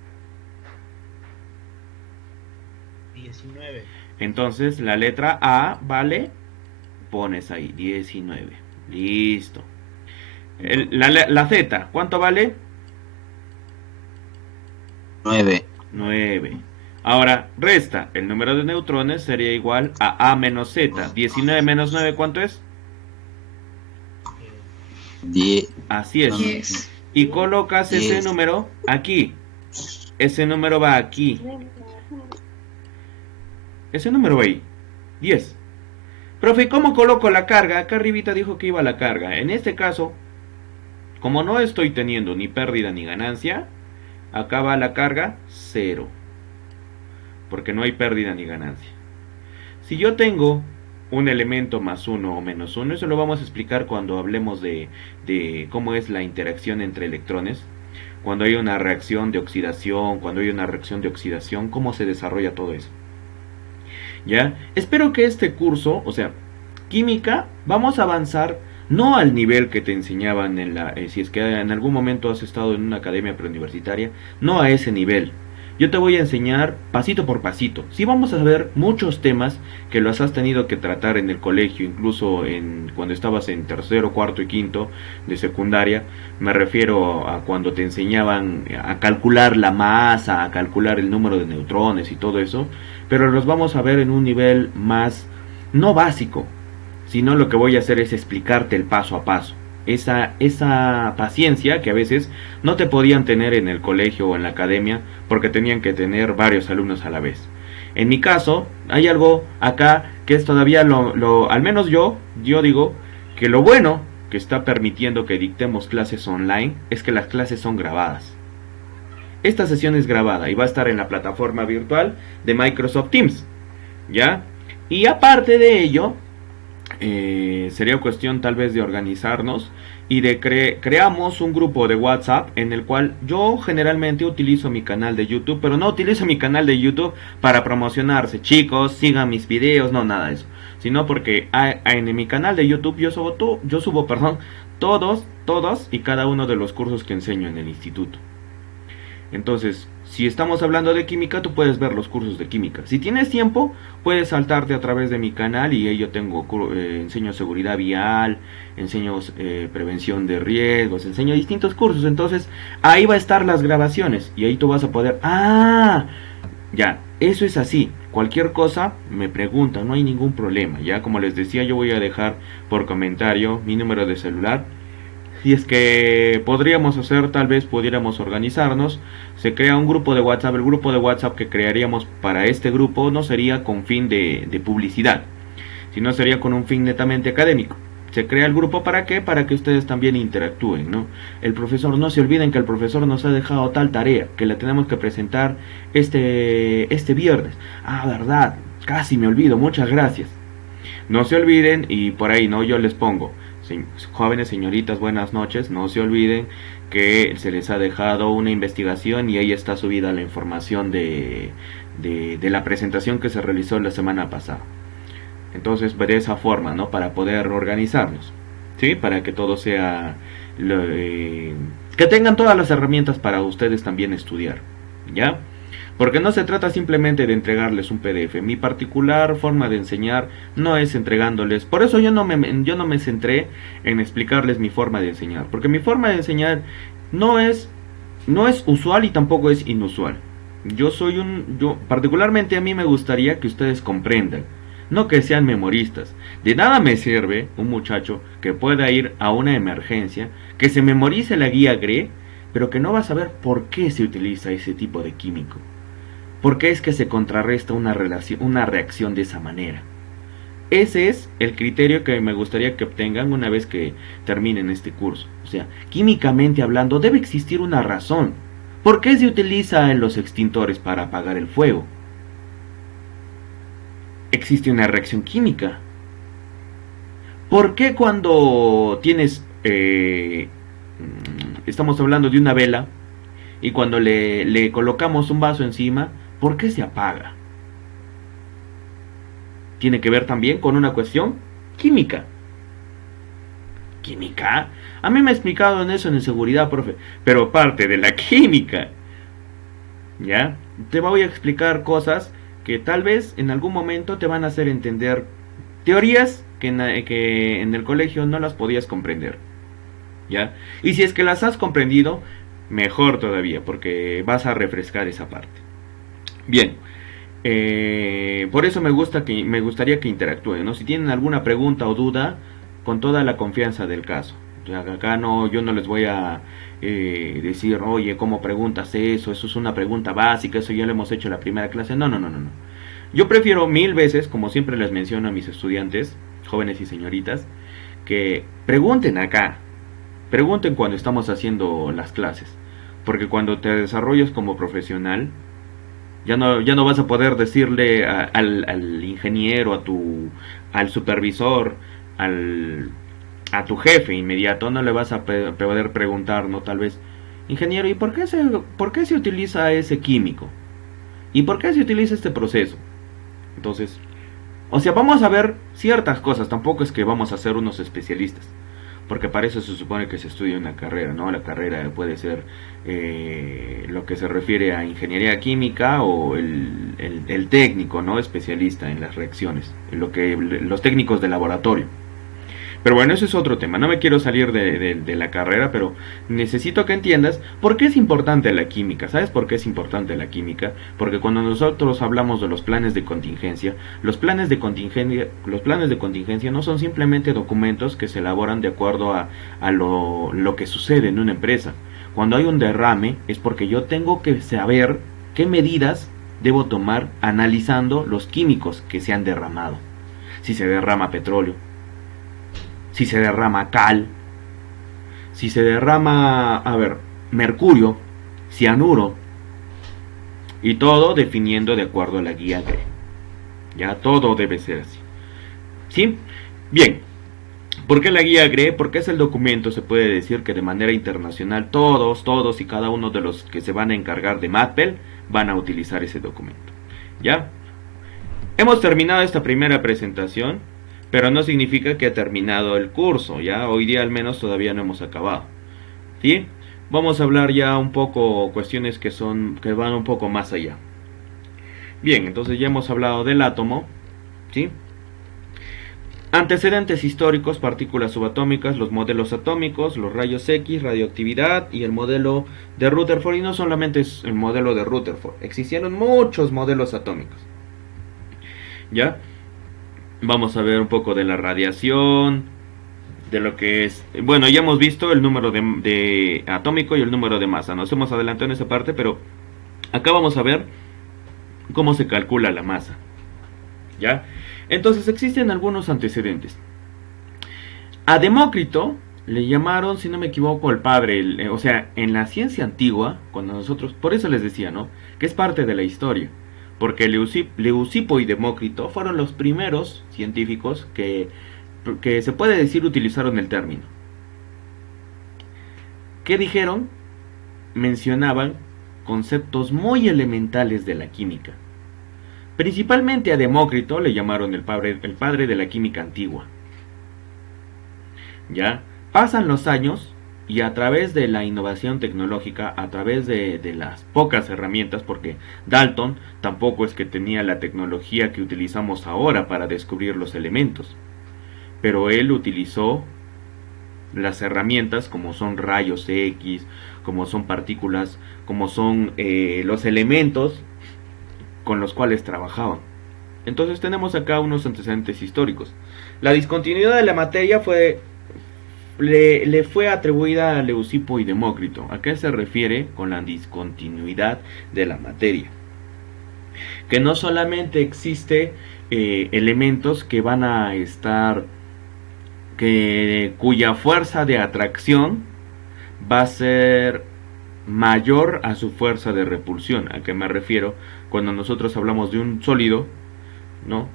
19. Entonces la letra A vale, pones ahí 19. Listo. La Z, ¿cuánto vale? 9. 9. Ahora, resta. El número de neutrones sería igual a A menos Z. 19 menos 9, ¿cuánto es? 10. Así es. 10. Y colocas ese 10. número aquí. Ese número va aquí. Ese número va ahí. 10. Profe, ¿cómo coloco la carga? Acá arribita dijo que iba la carga. En este caso, como no estoy teniendo ni pérdida ni ganancia, acá va la carga 0. Porque no hay pérdida ni ganancia. Si yo tengo un elemento más 1 o menos 1, eso lo vamos a explicar cuando hablemos de cómo es la interacción entre electrones. Cuando hay una reacción de oxidación, cuando hay una reacción de oxidación, cómo se desarrolla todo eso. ¿Ya? Espero que este curso, o sea, química, vamos a avanzar no al nivel que te enseñaban en si es que en algún momento has estado en una academia preuniversitaria, no a ese nivel. Yo te voy a enseñar pasito por pasito. Sí vamos a ver muchos temas que los has tenido que tratar en el colegio, incluso cuando estabas en tercero, cuarto y quinto de secundaria. Me refiero a cuando te enseñaban a calcular la masa, a calcular el número de neutrones y todo eso. Pero los vamos a ver en un nivel más, no básico, sino lo que voy a hacer es explicarte el paso a paso. Esa paciencia que a veces no te podían tener en el colegio o en la academia porque tenían que tener varios alumnos a la vez. En mi caso, hay algo acá que es todavía al menos yo digo que lo bueno que está permitiendo que dictemos clases online es que las clases son grabadas. Esta sesión es grabada y va a estar en la plataforma virtual de Microsoft Teams, ¿ya? Y aparte de ello, sería cuestión tal vez de organizarnos y de creamos un grupo de WhatsApp en el cual yo generalmente utilizo mi canal de YouTube, pero no utilizo mi canal de YouTube para promocionarse, chicos, sigan mis videos, no, nada de eso, sino porque en mi canal de YouTube yo subo todos y cada uno de los cursos que enseño en el instituto. Entonces, si estamos hablando de química, tú puedes ver los cursos de química. Si tienes tiempo, puedes saltarte a través de mi canal y ahí yo tengo enseño seguridad vial, enseño prevención de riesgos, enseño distintos cursos. Entonces, ahí va a estar las grabaciones y ahí tú vas a poder... ¡Ah! Ya, eso es así. Cualquier cosa me preguntan, no hay ningún problema. Ya, como les decía, yo voy a dejar por comentario mi número de celular. si es que podríamos hacer, tal vez pudiéramos organizarnos, se crea un grupo de WhatsApp. El grupo de WhatsApp que crearíamos para este grupo no sería con fin de publicidad, sino sería con un fin netamente académico. Se crea el grupo ¿para qué? Para que ustedes también interactúen, ¿no? El profesor, no se olviden que el profesor nos ha dejado tal tarea, que la tenemos que presentar este viernes. Ah, verdad, casi me olvido, muchas gracias. No se olviden, y por ahí, ¿no? Yo les pongo, jóvenes señoritas, buenas noches, no se olviden que se les ha dejado una investigación y ahí está subida la información de la presentación que se realizó la semana pasada. Entonces, de esa forma, ¿no? Para poder organizarnos, ¿sí? Para que todo sea... que tengan todas las herramientas para ustedes también estudiar, ¿ya? Porque no se trata simplemente de entregarles un PDF. Mi particular forma de enseñar no es entregándoles. Por eso yo no me centré en explicarles mi forma de enseñar. Porque mi forma de enseñar no es usual y tampoco es inusual. Yo particularmente a mí me gustaría que ustedes comprendan, no que sean memoristas. De nada me sirve un muchacho que pueda ir a una emergencia, que se memorice la guía GRE, pero que no va a saber por qué se utiliza ese tipo de químico. ¿Por qué es que se contrarresta una reacción de esa manera? Ese es el criterio que me gustaría que obtengan una vez que terminen este curso. O sea, químicamente hablando, debe existir una razón. ¿Por qué se utiliza en los extintores para apagar el fuego? Existe una reacción química. ¿Por qué cuando tienes... estamos hablando de una vela y cuando le colocamos un vaso encima, ¿por qué se apaga? Tiene que ver también con una cuestión química. ¿Química? A mí me ha explicado en eso en seguridad, profe. Pero parte de la química. ¿Ya? Te voy a explicar cosas que tal vez en algún momento te van a hacer entender teorías que en el colegio no las podías comprender. ¿Ya? Y si es que las has comprendido, mejor todavía, porque vas a refrescar esa parte. Bien, por eso me gustaría que interactúen, ¿no? Si tienen alguna pregunta o duda, con toda la confianza del caso. Ya, acá yo no les voy a decir, oye, ¿cómo preguntas eso? Eso es una pregunta básica, eso ya lo hemos hecho en la primera clase. No. Yo prefiero 1000 veces, como siempre les menciono a mis estudiantes, jóvenes y señoritas, que pregunten acá. Pregunten cuando estamos haciendo las clases, porque cuando te desarrollas como profesional, ya no vas a poder decirle al ingeniero, al supervisor, a tu jefe inmediato, no le vas a poder preguntar, ¿no? Tal vez, ingeniero, ¿y por qué se utiliza ese químico? ¿Y por qué se utiliza este proceso? Entonces, o sea, vamos a ver ciertas cosas, tampoco es que vamos a ser unos especialistas. Porque para eso se supone que se estudia una carrera, ¿no? La carrera puede ser lo que se refiere a ingeniería química o el técnico, ¿no? Especialista en las reacciones, los técnicos de laboratorio. Pero bueno, eso es otro tema. No me quiero salir de la carrera, pero necesito que entiendas por qué es importante la química. ¿Sabes por qué es importante la química? Porque cuando nosotros hablamos de los planes de contingencia, los planes de contingencia no son simplemente documentos que se elaboran de acuerdo a lo que sucede en una empresa. Cuando hay un derrame es porque yo tengo que saber qué medidas debo tomar analizando los químicos que se han derramado. Si se derrama petróleo, si se derrama cal, si se derrama, mercurio, cianuro, y todo definiendo de acuerdo a la guía GRE. Ya todo debe ser así. ¿Sí? Bien. ¿Por qué la guía GRE? Porque es el documento, se puede decir que de manera internacional todos y cada uno de los que se van a encargar de MATPEL van a utilizar ese documento. ¿Ya? Hemos terminado esta primera presentación, pero no significa que ha terminado el curso, ¿ya? Hoy día al menos todavía no hemos acabado, ¿sí? Vamos a hablar ya un poco cuestiones que van un poco más allá. Bien, entonces ya hemos hablado del átomo, ¿sí? Antecedentes históricos, partículas subatómicas, los modelos atómicos, los rayos X, radioactividad y el modelo de Rutherford. Y no solamente es el modelo de Rutherford, existieron muchos modelos atómicos, ¿ya? Vamos a ver un poco de la radiación, de lo que es, bueno, ya hemos visto el número de atómico y el número de masa. Nos hemos adelantado en esa parte, pero acá vamos a ver cómo se calcula la masa. ¿Ya? Entonces existen algunos antecedentes. A Demócrito le llamaron, si no me equivoco, el padre, o sea, en la ciencia antigua, cuando nosotros, por eso les decía, ¿no? Que es parte de la historia, porque Leucipo y Demócrito fueron los primeros científicos que se puede decir utilizaron el término. ¿Qué dijeron? Mencionaban conceptos muy elementales de la química. Principalmente a Demócrito le llamaron el padre de la química antigua. ¿Ya? Pasan los años y a través de la innovación tecnológica, a través de las pocas herramientas, porque Dalton tampoco es que tenía la tecnología que utilizamos ahora para descubrir los elementos, pero él utilizó las herramientas como son rayos X, como son partículas, como son los elementos con los cuales trabajaban. Entonces tenemos acá unos antecedentes históricos. La discontinuidad de la materia le fue atribuida a Leucipo y Demócrito. ¿A qué se refiere con la discontinuidad de la materia? Que no solamente existe elementos que van a estar, cuya fuerza de atracción va a ser mayor a su fuerza de repulsión. ¿A qué me refiero? Cuando nosotros hablamos de un sólido, ¿no?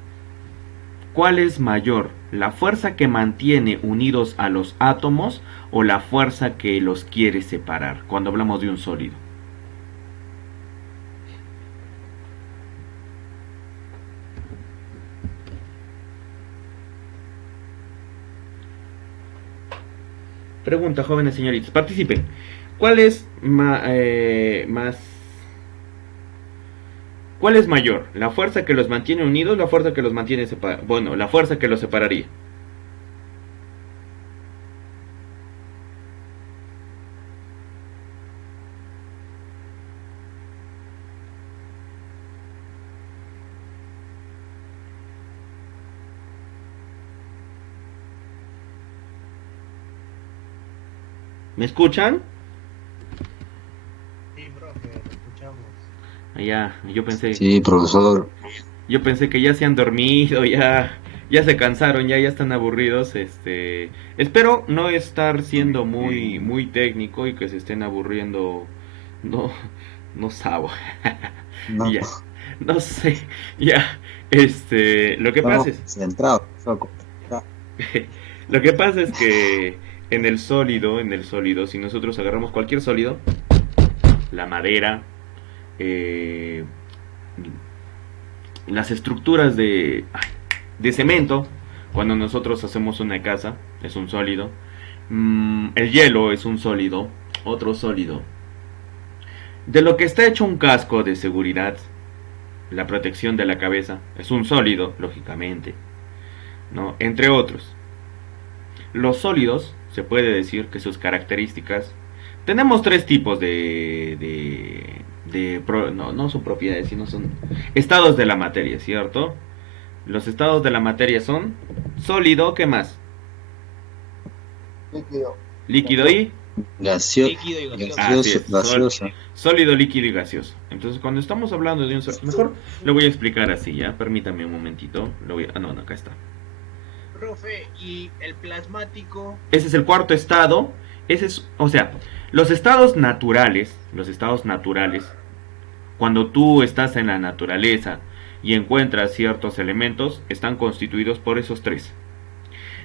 ¿Cuál es mayor? ¿La fuerza que mantiene unidos a los átomos o la fuerza que los quiere separar? Cuando hablamos de un sólido. Pregunta, jóvenes señoritas, participen. ¿Cuál es ¿Cuál es mayor? ¿La fuerza que los mantiene unidos o la fuerza que los mantiene separados? Bueno, la fuerza que los separaría. ¿Me escuchan? Sí, profe, lo escuchamos. Ya, Sí, profesor. yo pensé que ya se han dormido, ya se cansaron, ya están aburridos. Espero no estar siendo muy técnico y que se estén aburriendo. No, no sabo. No, Ya, no sé, ya. Lo que estamos pasa es, concentrados, profesor. lo que pasa es que en el sólido, si nosotros agarramos cualquier sólido, la madera, eh, las estructuras de cemento, cuando nosotros hacemos una casa, es un sólido. El hielo es un sólido, otro sólido. De lo que está hecho un casco de seguridad, la protección de la cabeza, es un sólido, lógicamente, ¿no? Entre otros. Los sólidos, se puede decir que sus características, tenemos tres tipos no son propiedades, sino son estados de la materia, ¿cierto? Los estados de la materia son sólido, ¿qué más? Líquido. Líquido y Gaseoso. Líquido y gaseoso. así es, Gaseoso. sólido, líquido y gaseoso. Entonces, cuando estamos hablando de un sólido, mejor lo voy a explicar así, ¿ya? Permítame un momentito. No, acá está. Profe, ¿y el plasmático? Ese es el cuarto estado. O sea, los estados naturales, cuando tú estás en la naturaleza y encuentras ciertos elementos, están constituidos por esos tres: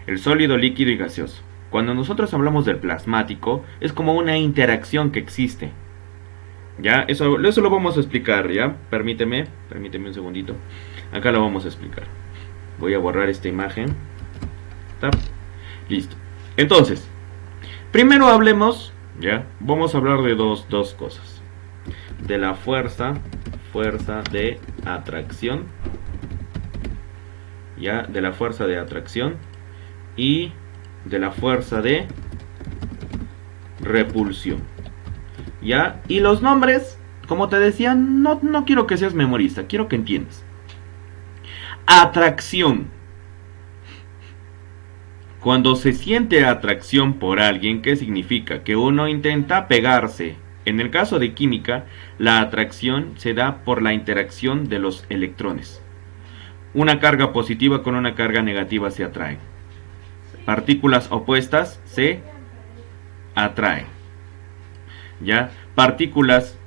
el sólido, líquido y gaseoso. Cuando nosotros hablamos del plasmático, es como una interacción que existe. ¿Ya? Eso lo vamos a explicar, ¿ya? Permíteme un segundito. Acá lo vamos a explicar. Voy a borrar esta imagen. ¿Está? Listo. Entonces, primero hablemos, ¿ya? Vamos a hablar de dos cosas. De la fuerza de atracción. ¿Ya? De la fuerza de atracción. Y de la fuerza de repulsión. ¿Ya? Y los nombres, como te decía, no quiero que seas memorista, quiero que entiendas. Atracción. Cuando se siente atracción por alguien, ¿qué significa? Que uno intenta pegarse. En el caso de química, la atracción se da por la interacción de los electrones. Una carga positiva con una carga negativa se atraen. Partículas opuestas se atraen. ¿Ya? Partículas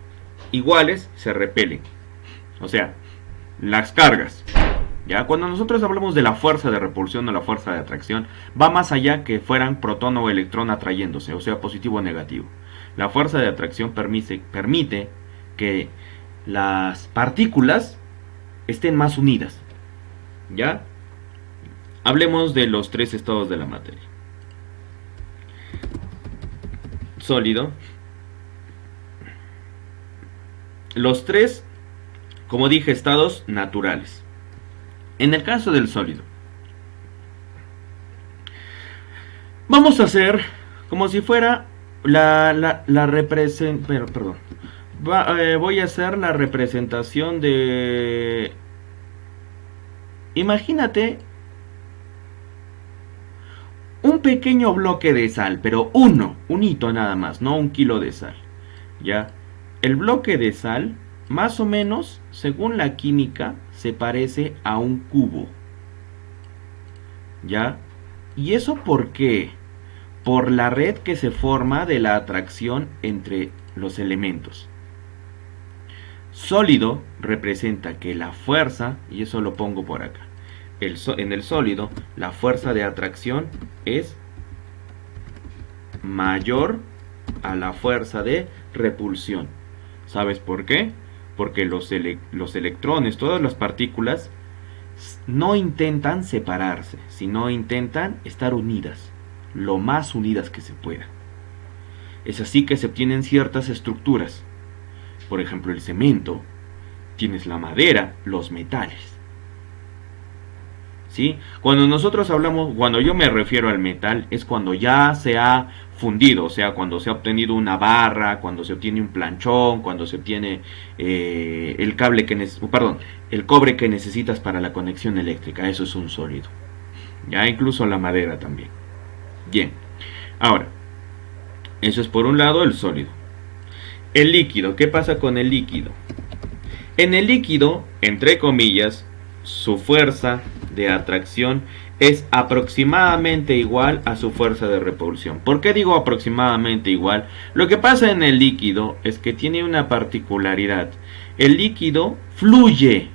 iguales se repelen. O sea, las cargas. ¿Ya? Cuando nosotros hablamos de la fuerza de repulsión o la fuerza de atracción, va más allá que fueran protón o electrón atrayéndose, o sea, positivo o negativo. La fuerza de atracción permite que las partículas estén más unidas. ¿Ya? Hablemos de los tres estados de la materia. Sólido. Los tres, como dije, estados naturales. En el caso del sólido, vamos a hacer como si fuera la representación. Perdón. Voy a hacer la representación de. Imagínate un pequeño bloque de sal, pero unito nada más, no 1 kilo de sal. ¿Ya? El bloque de sal, más o menos, según la química, se parece a un cubo. ¿Ya? ¿Y eso por qué? Por la red que se forma de la atracción entre los elementos. Sólido representa que la fuerza, y eso lo pongo por acá, en el sólido, la fuerza de atracción es mayor a la fuerza de repulsión. ¿Sabes por qué? Porque los electrones, todas las partículas, no intentan separarse, sino intentan estar unidas, lo más unidas que se pueda. Es así que se obtienen ciertas estructuras. Por ejemplo, el cemento, tienes la madera, los metales. ¿Sí? Cuando nosotros hablamos, cuando yo me refiero al metal, es cuando ya se ha fundido, o sea, cuando se ha obtenido una barra, cuando se obtiene un planchón, cuando se obtiene el cobre que necesitas para la conexión eléctrica. Eso es un sólido. Ya incluso la madera también. Bien. Ahora, eso es por un lado el sólido. El líquido, ¿qué pasa con el líquido? En el líquido, entre comillas, su fuerza de atracción es aproximadamente igual a su fuerza de repulsión. ¿Por qué digo aproximadamente igual? Lo que pasa en el líquido es que tiene una particularidad. El líquido fluye.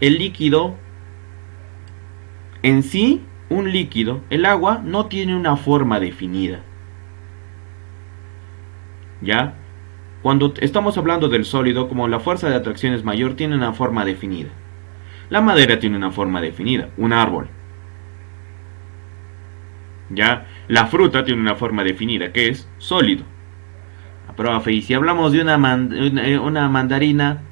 El líquido en sí, un líquido, el agua, no tiene una forma definida. ¿Ya? Cuando estamos hablando del sólido, como la fuerza de atracción es mayor, tiene una forma definida. La madera tiene una forma definida, un árbol. ¿Ya? La fruta tiene una forma definida, que es sólido. Profe, y si hablamos de una mandarina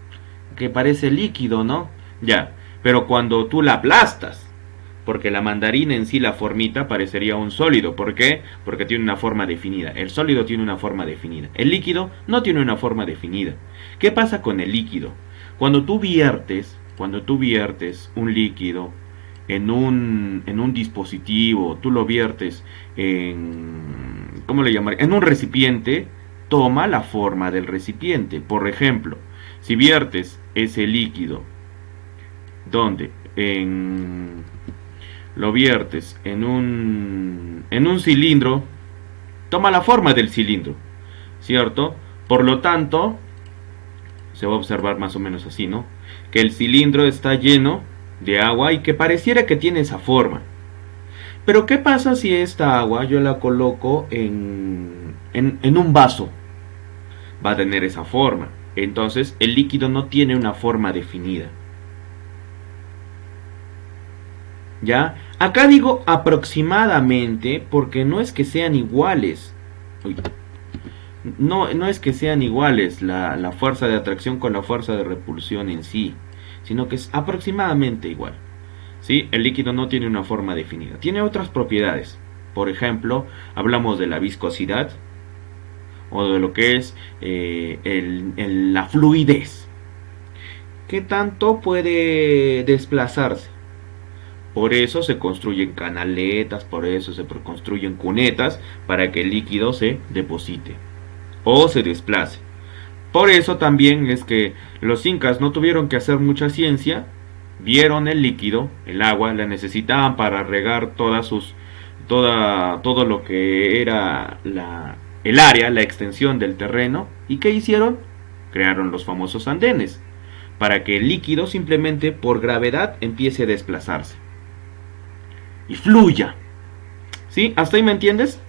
que parece líquido, ¿no? Ya, pero cuando tú la aplastas, porque la mandarina en sí, la formita, parecería un sólido. ¿Por qué? Porque tiene una forma definida. El sólido tiene una forma definida. El líquido no tiene una forma definida. ¿Qué pasa con el líquido? Cuando tú viertes un líquido en un dispositivo, tú lo viertes en, ¿cómo le llamaría? En un recipiente, toma la forma del recipiente. Por ejemplo, si viertes ese líquido, ¿dónde? Lo viertes en un cilindro, toma la forma del cilindro, ¿cierto? Por lo tanto, se va a observar más o menos así, ¿no? Que el cilindro está lleno de agua y que pareciera que tiene esa forma. Pero ¿qué pasa si esta agua yo la coloco en un vaso? Va a tener esa forma. Entonces el líquido no tiene una forma definida. ¿Ya? Acá digo aproximadamente porque no es que sean iguales. Uy. No es que sean iguales la fuerza de atracción con la fuerza de repulsión en sí, sino que es aproximadamente igual. ¿Sí? El líquido no tiene una forma definida. Tiene otras propiedades. Por ejemplo, hablamos de la viscosidad o de lo que es la fluidez. ¿Qué tanto puede desplazarse? Por eso se construyen canaletas, por eso se construyen cunetas, para que el líquido se deposite o se desplace. Por eso también es que los incas no tuvieron que hacer mucha ciencia, vieron el líquido, el agua, la necesitaban para regar todo lo que era el área, la extensión del terreno. ¿Y qué hicieron? Crearon los famosos andenes, para que el líquido simplemente por gravedad empiece a desplazarse y fluya. ¿Sí? ¿Hasta ahí me entiendes?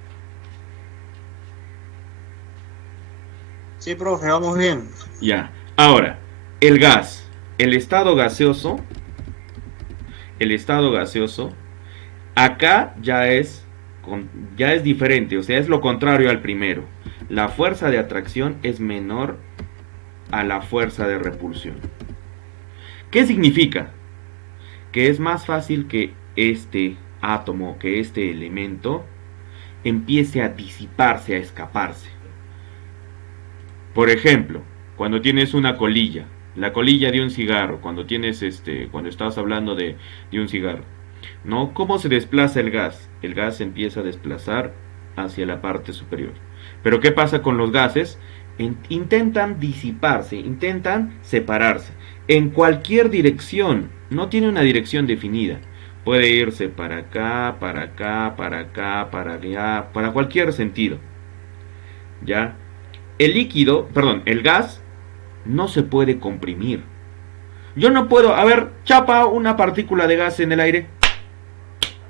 Sí, profe, vamos bien. Ya. Ahora, el gas, el estado gaseoso, acá ya es diferente, o sea, es lo contrario al primero. La fuerza de atracción es menor a la fuerza de repulsión. ¿Qué significa? Que es más fácil que este átomo, que este elemento empiece a disiparse, a escaparse. Por ejemplo, cuando tienes una colilla, la colilla de un cigarro, cuando estás hablando de un cigarro, ¿no? ¿Cómo se desplaza el gas? El gas se empieza a desplazar hacia la parte superior. Pero ¿qué pasa con los gases? Intentan disiparse, intentan separarse en cualquier dirección, no tiene una dirección definida. Puede irse para acá, para acá, para acá, para allá, para cualquier sentido. ¿Ya? El gas no se puede comprimir. Yo no puedo, a ver, chapa una partícula de gas en el aire.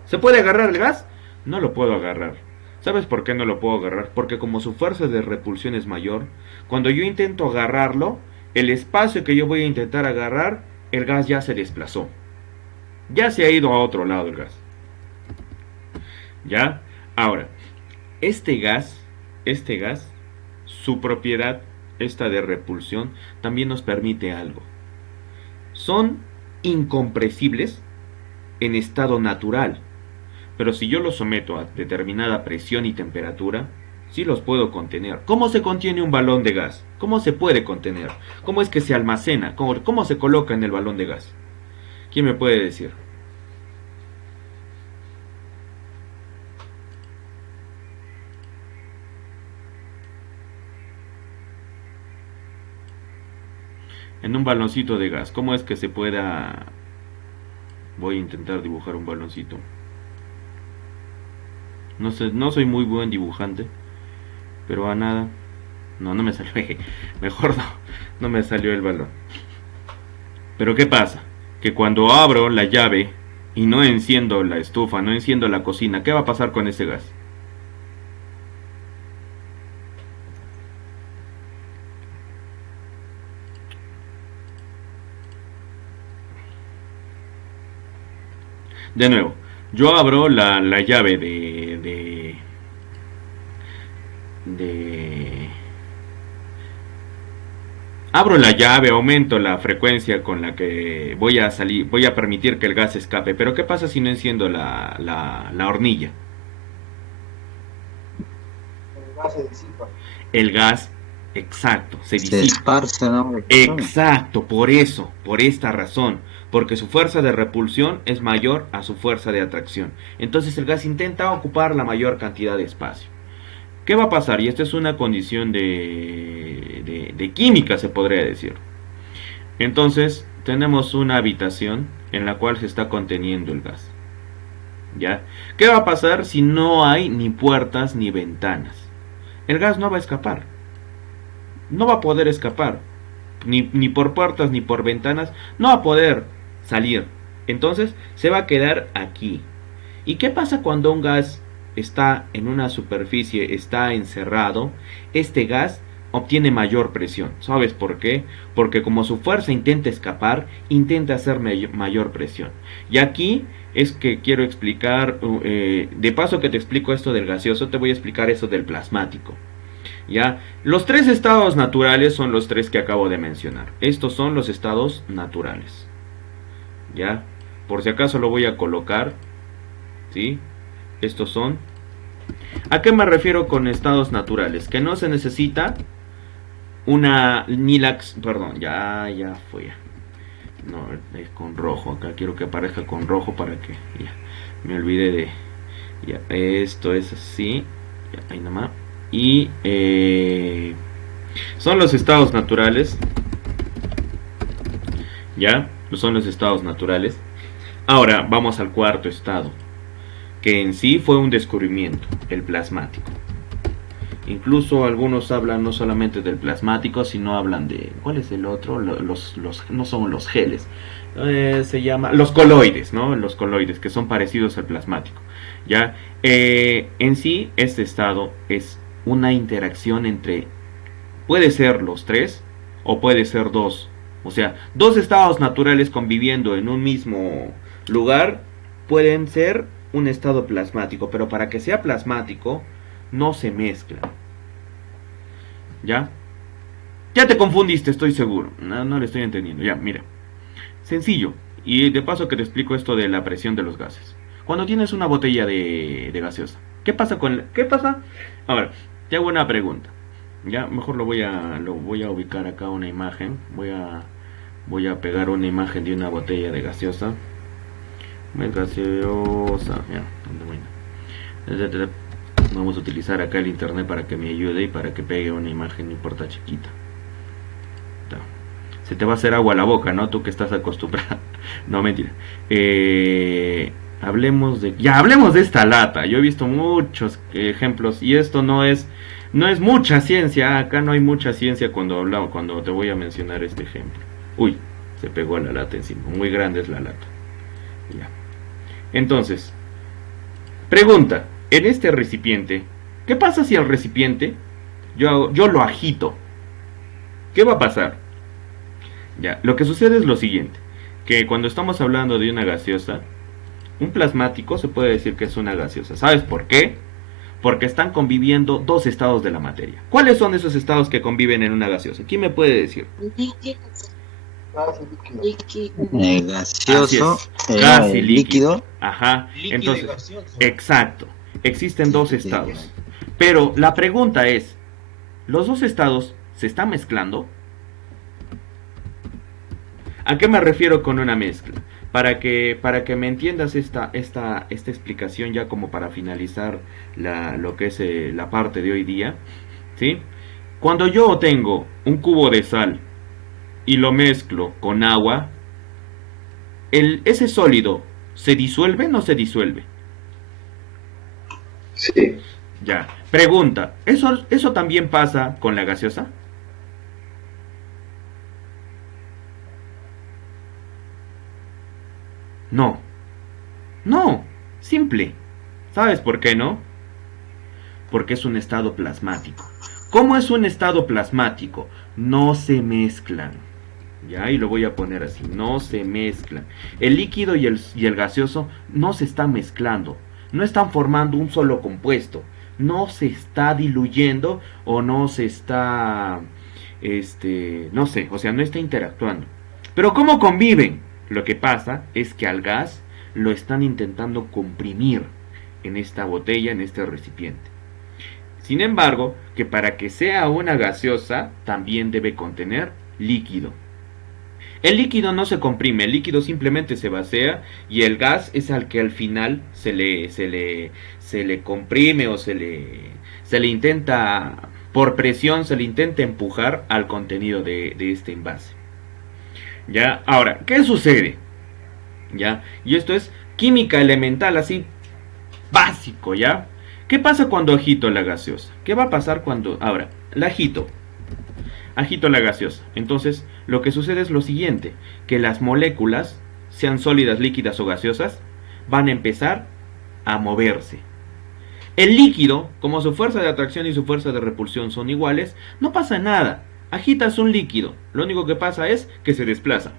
¿Se puede agarrar el gas? No lo puedo agarrar. ¿Sabes por qué no lo puedo agarrar? Porque como su fuerza de repulsión es mayor, cuando yo intento agarrarlo, el espacio que yo voy a intentar agarrar, el gas ya se desplazó. Ya se ha ido a otro lado el gas. ¿Ya? Ahora, este gas, su propiedad, esta de repulsión, también nos permite algo. Son incompresibles en estado natural, pero si yo los someto a determinada presión y temperatura, sí los puedo contener. ¿Cómo se contiene un balón de gas? ¿Cómo se puede contener? ¿Cómo es que se almacena? ¿Cómo se coloca en el balón de gas? ¿Quién me puede decir? En un baloncito de gas, ¿cómo es que se pueda? Voy a intentar dibujar un baloncito. No sé, no soy muy buen dibujante, pero a nada. No me salió. Mejor no me salió el balón. Pero ¿qué pasa? Que cuando abro la llave y no enciendo la estufa, no enciendo la cocina, ¿qué va a pasar con ese gas? De nuevo, yo abro la llave abro la llave, aumento la frecuencia con la que voy a permitir que el gas escape. Pero ¿qué pasa si no enciendo la hornilla? El gas se disipa. El gas, exacto, se Se disipa. esparce, ¿no? Exacto, por eso, por esta razón, porque su fuerza de repulsión es mayor a su fuerza de atracción. Entonces el gas intenta ocupar la mayor cantidad de espacio. ¿Qué va a pasar? Y esta es una condición de química, se podría decir. Entonces tenemos una habitación en la cual se está conteniendo el gas. ¿Ya? ¿Qué va a pasar si no hay ni puertas ni ventanas? El gas no va a escapar. No va a poder escapar. Ni por puertas ni por ventanas. No va a poder salir. Entonces se va a quedar aquí. ¿Y qué pasa cuando un gas está en una superficie, está encerrado? Este gas obtiene mayor presión. ¿Sabes por qué? Porque como su fuerza intenta escapar, intenta hacer mayor presión. Y aquí es que quiero explicar, de paso que te explico esto del gaseoso, te voy a explicar eso del plasmático. ¿Ya? Los tres estados naturales son los tres que acabo de mencionar. Estos son los estados naturales. ¿Ya? Por si acaso lo voy a colocar. ¿Sí? Estos son. ¿A qué me refiero con estados naturales? Que no se necesita una ni la, perdón, ya fue. No, es con rojo. Acá quiero que aparezca con rojo para que ya, me olvide de... Ya, esto es así. Ya, ahí nomás. Y son los estados naturales. Ya, son los estados naturales. Ahora vamos al cuarto estado, que en sí fue un descubrimiento, el plasmático. Incluso algunos hablan no solamente del plasmático, sino hablan de... ¿Cuál es el otro? No son los geles. Se llama... Los coloides, ¿no? Los coloides, que son parecidos al plasmático. ¿Ya? En sí, este estado es una interacción entre... Puede ser los tres o puede ser dos. O sea, dos estados naturales conviviendo en un mismo lugar pueden ser un estado plasmático. Pero para que sea plasmático, no se mezclan. ¿Ya? Ya te confundiste, estoy seguro. No le estoy entendiendo. Ya, mira. Sencillo. Y de paso que te explico esto de la presión de los gases. Cuando tienes una botella de gaseosa, ¿qué pasa con qué pasa? Ahora, te hago una pregunta. Ya, mejor lo voy a ubicar acá una imagen. Voy a pegar una imagen de una botella de gaseosa. Es gaseosa. Ya, ¿dónde voy? Vamos a utilizar acá el internet para que me ayude y para que pegue una imagen, no importa, chiquita. Se te va a hacer agua a la boca, ¿no? Tú que estás acostumbrado. No, mentira. Hablemos de esta lata. Yo he visto muchos ejemplos y esto no es mucha ciencia. Acá no hay mucha ciencia cuando te voy a mencionar este ejemplo. Uy, se pegó la lata encima. Muy grande es la lata. Ya. Entonces, pregunta. En este recipiente, ¿qué pasa si el recipiente yo lo agito? ¿Qué va a pasar? Ya, lo que sucede es lo siguiente, que cuando estamos hablando de una gaseosa, un plasmático se puede decir que es una gaseosa. ¿Sabes por qué? Porque están conviviendo dos estados de la materia. ¿Cuáles son esos estados que conviven en una gaseosa? ¿Quién me puede decir? Gaseoso, gas y líquido. Ajá, Líquido entonces, y gaseoso. exacto. Existen dos estados. Pero la pregunta es, ¿los dos estados se están mezclando? ¿A qué me refiero con una mezcla? Para que me entiendas esta explicación ya como para finalizar lo que es la parte de hoy día, ¿sí? Cuando yo tengo un cubo de sal y lo mezclo con agua, ese sólido ¿se disuelve o no se disuelve? Sí. Ya. Pregunta, ¿eso también pasa con la gaseosa? No. No. Simple. ¿Sabes por qué no? Porque es un estado plasmático. ¿Cómo es un estado plasmático? No se mezclan. Ya, y lo voy a poner así. No se mezclan. El líquido y el gaseoso no se están mezclando. No están formando un solo compuesto. No se está diluyendo o no se está... no sé, o sea, no está interactuando. Pero ¿cómo conviven? Lo que pasa es que al gas lo están intentando comprimir en esta botella, en este recipiente. Sin embargo, que para que sea una gaseosa también debe contener líquido. El líquido no se comprime, el líquido simplemente se vacía y el gas es al que al final se le comprime o se le intenta, por presión, se le intenta empujar al contenido de este envase. ¿Ya? Ahora, ¿qué sucede? ¿Ya? Y esto es química elemental, así, básico, ¿ya? ¿Qué pasa cuando agito la gaseosa? ¿Qué va a pasar cuando... Ahora, la agito la gaseosa. Entonces, lo que sucede es lo siguiente, que las moléculas, sean sólidas, líquidas o gaseosas, van a empezar a moverse. El líquido, como su fuerza de atracción y su fuerza de repulsión son iguales, no pasa nada. Agitas un líquido, lo único que pasa es que se desplaza.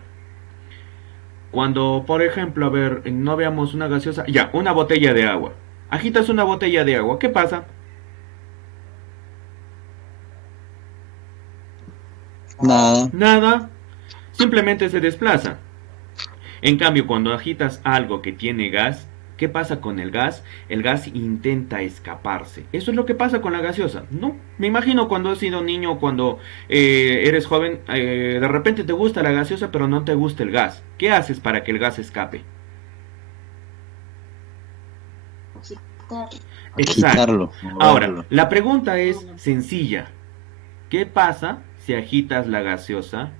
Cuando, por ejemplo, a ver, no veamos una gaseosa, ya, una botella de agua. Agitas una botella de agua, ¿qué pasa? Nada, simplemente se desplaza. En cambio, cuando agitas algo que tiene gas, ¿Qué pasa con el gas? El gas intenta escaparse. ¿Eso es lo que pasa con la gaseosa? No, me imagino cuando has sido niño, cuando eres joven, de repente te gusta la gaseosa pero no te gusta el gas. ¿Qué haces para que el gas escape? Exacto. Agitarlo, Ahora, moverlo. la pregunta es sencilla. ¿Qué pasa si agitas la gaseosa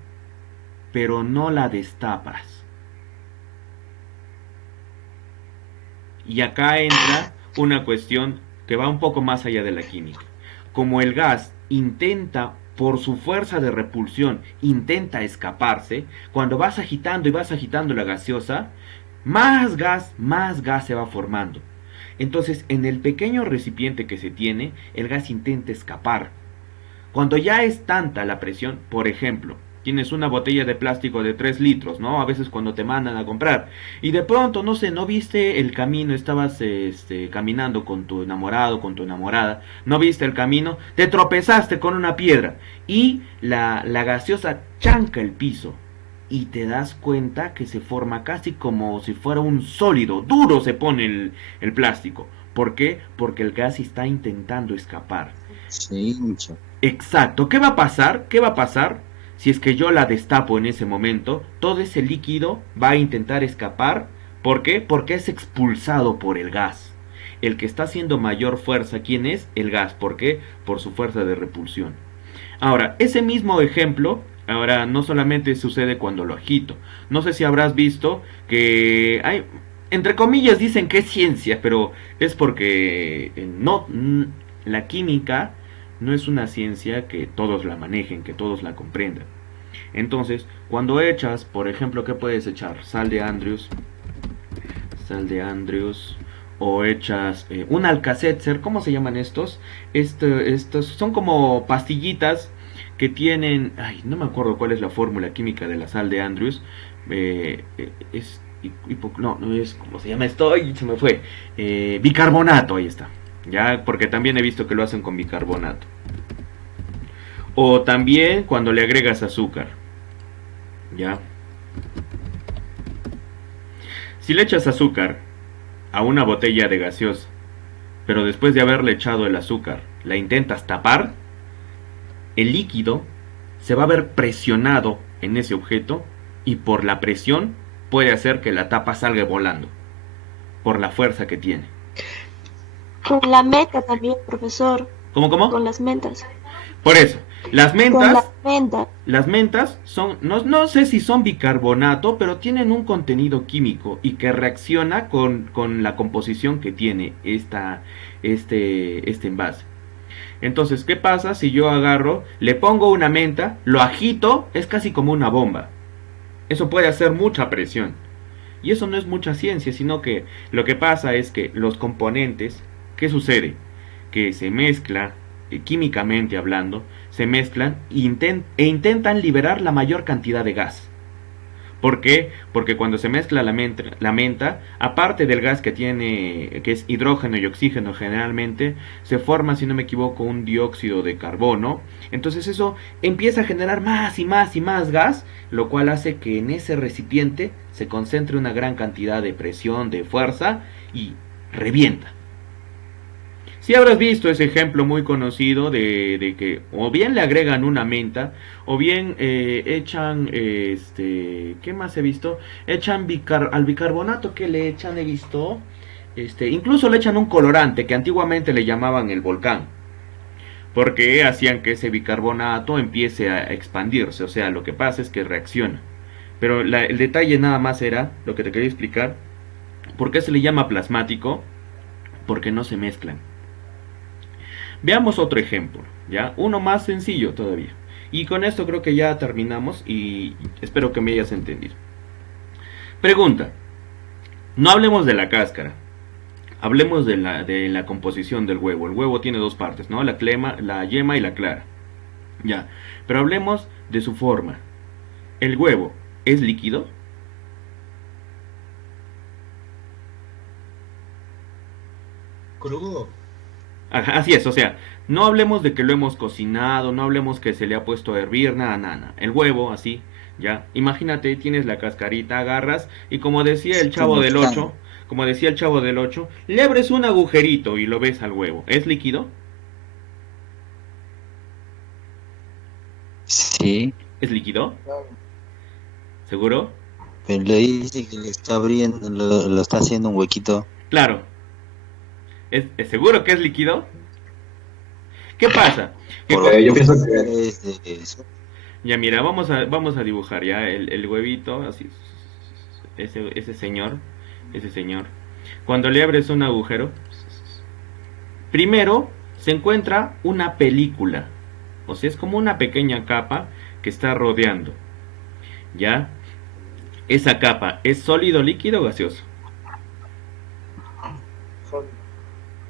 pero no la destapas? Y acá entra una cuestión que va un poco más allá de la química. Como el gas intenta, por su fuerza de repulsión, intenta escaparse, cuando vas agitando y vas agitando la gaseosa, más gas se va formando. Entonces, en el pequeño recipiente que se tiene, el gas intenta escapar. Cuando ya es tanta la presión, por ejemplo, tienes una botella de plástico de 3 litros, ¿no? A veces cuando te mandan a comprar. Y de pronto, no sé, no viste el camino, estabas caminando con tu enamorado, con tu enamorada, no viste el camino, te tropezaste con una piedra y la gaseosa chanca el piso. Y te das cuenta que se forma casi como si fuera un sólido, duro se pone el plástico. ¿Por qué? Porque el gas está intentando escapar. Se hincha. Exacto. ¿Qué va a pasar? ¿Qué va a pasar? Si es que yo la destapo en ese momento, todo ese líquido va a intentar escapar. ¿Por qué? Porque es expulsado por el gas. El que está haciendo mayor fuerza, ¿quién es? El gas. ¿Por qué? Por su fuerza de repulsión. Ahora, ese mismo ejemplo, ahora no solamente sucede cuando lo agito. No sé si habrás visto que hay, entre comillas dicen que es ciencia, pero es porque la química no es una ciencia que todos la manejen, que todos la comprendan. Entonces, cuando echas, por ejemplo, ¿qué puedes echar? Sal de Andrews, o echas un Alka-Seltzer. ¿Cómo se llaman estos? Estos son como pastillitas que tienen, ay, no me acuerdo cuál es la fórmula química de la sal de Andrews. Es no es, ¿cómo se llama esto? Ay, se me fue. Bicarbonato, ahí está. Ya, porque también he visto que lo hacen con bicarbonato. O también cuando le agregas azúcar. Ya. Si le echas azúcar a una botella de gaseosa, pero después de haberle echado el azúcar, la intentas tapar, el líquido se va a ver presionado en ese objeto y por la presión puede hacer que la tapa salga volando, por la fuerza que tiene. Con la menta también, profesor. ¿Cómo? Con las mentas. Por eso, las Con mentas, las mentas. las mentas son, no sé si son bicarbonato, pero tienen un contenido químico y que reacciona con la composición que tiene este envase. Entonces, ¿qué pasa si yo agarro, le pongo una menta, lo agito, es casi como una bomba? Eso puede hacer mucha presión. Y eso no es mucha ciencia, sino que lo que pasa es que los componentes, ¿qué sucede? Que se mezcla, químicamente hablando, se mezclan e intentan liberar la mayor cantidad de gas. ¿Por qué? Porque cuando se mezcla la menta, aparte del gas que tiene, que es hidrógeno y oxígeno generalmente, se forma, si no me equivoco, un dióxido de carbono. Entonces eso empieza a generar más y más y más gas, lo cual hace que en ese recipiente se concentre una gran cantidad de presión, de fuerza y revienta. Si habrás visto ese ejemplo muy conocido de que o bien le agregan una menta o bien echan, ¿qué más he visto? Echan al bicarbonato que le echan, he visto, incluso le echan un colorante que antiguamente le llamaban el volcán, porque hacían que ese bicarbonato empiece a expandirse, o sea, lo que pasa es que reacciona. Pero el detalle nada más era, lo que te quería explicar, ¿por qué se le llama plasmático? Porque no se mezclan. Veamos otro ejemplo, ¿ya? Uno más sencillo todavía. Y con esto creo que ya terminamos y espero que me hayas entendido. Pregunta. No hablemos de la cáscara. Hablemos de la composición del huevo. El huevo tiene dos partes, ¿no? La yema y la clara. Ya. Pero hablemos de su forma. ¿El huevo es líquido? Crudo. Ajá, así es, o sea, no hablemos de que lo hemos cocinado, no hablemos que se le ha puesto a hervir, nada. El huevo, así, ya. Imagínate, tienes la cascarita, agarras, y como decía el Chavo del 8, como decía el Chavo del 8, le abres un agujerito y lo ves al huevo. ¿Es líquido? Sí, ¿Es líquido? ¿Seguro? pero le dice que le está abriendo, lo está haciendo un huequito. Claro. ¿Es seguro que es líquido? ¿Qué pasa? Que Yo pienso que Es de eso. ya mira, vamos a dibujar ya el huevito, así, ese señor. Cuando le abres un agujero, primero se encuentra una película, o sea, es como una pequeña capa que está rodeando, ¿ya? Esa capa, ¿es sólido, líquido o gaseoso?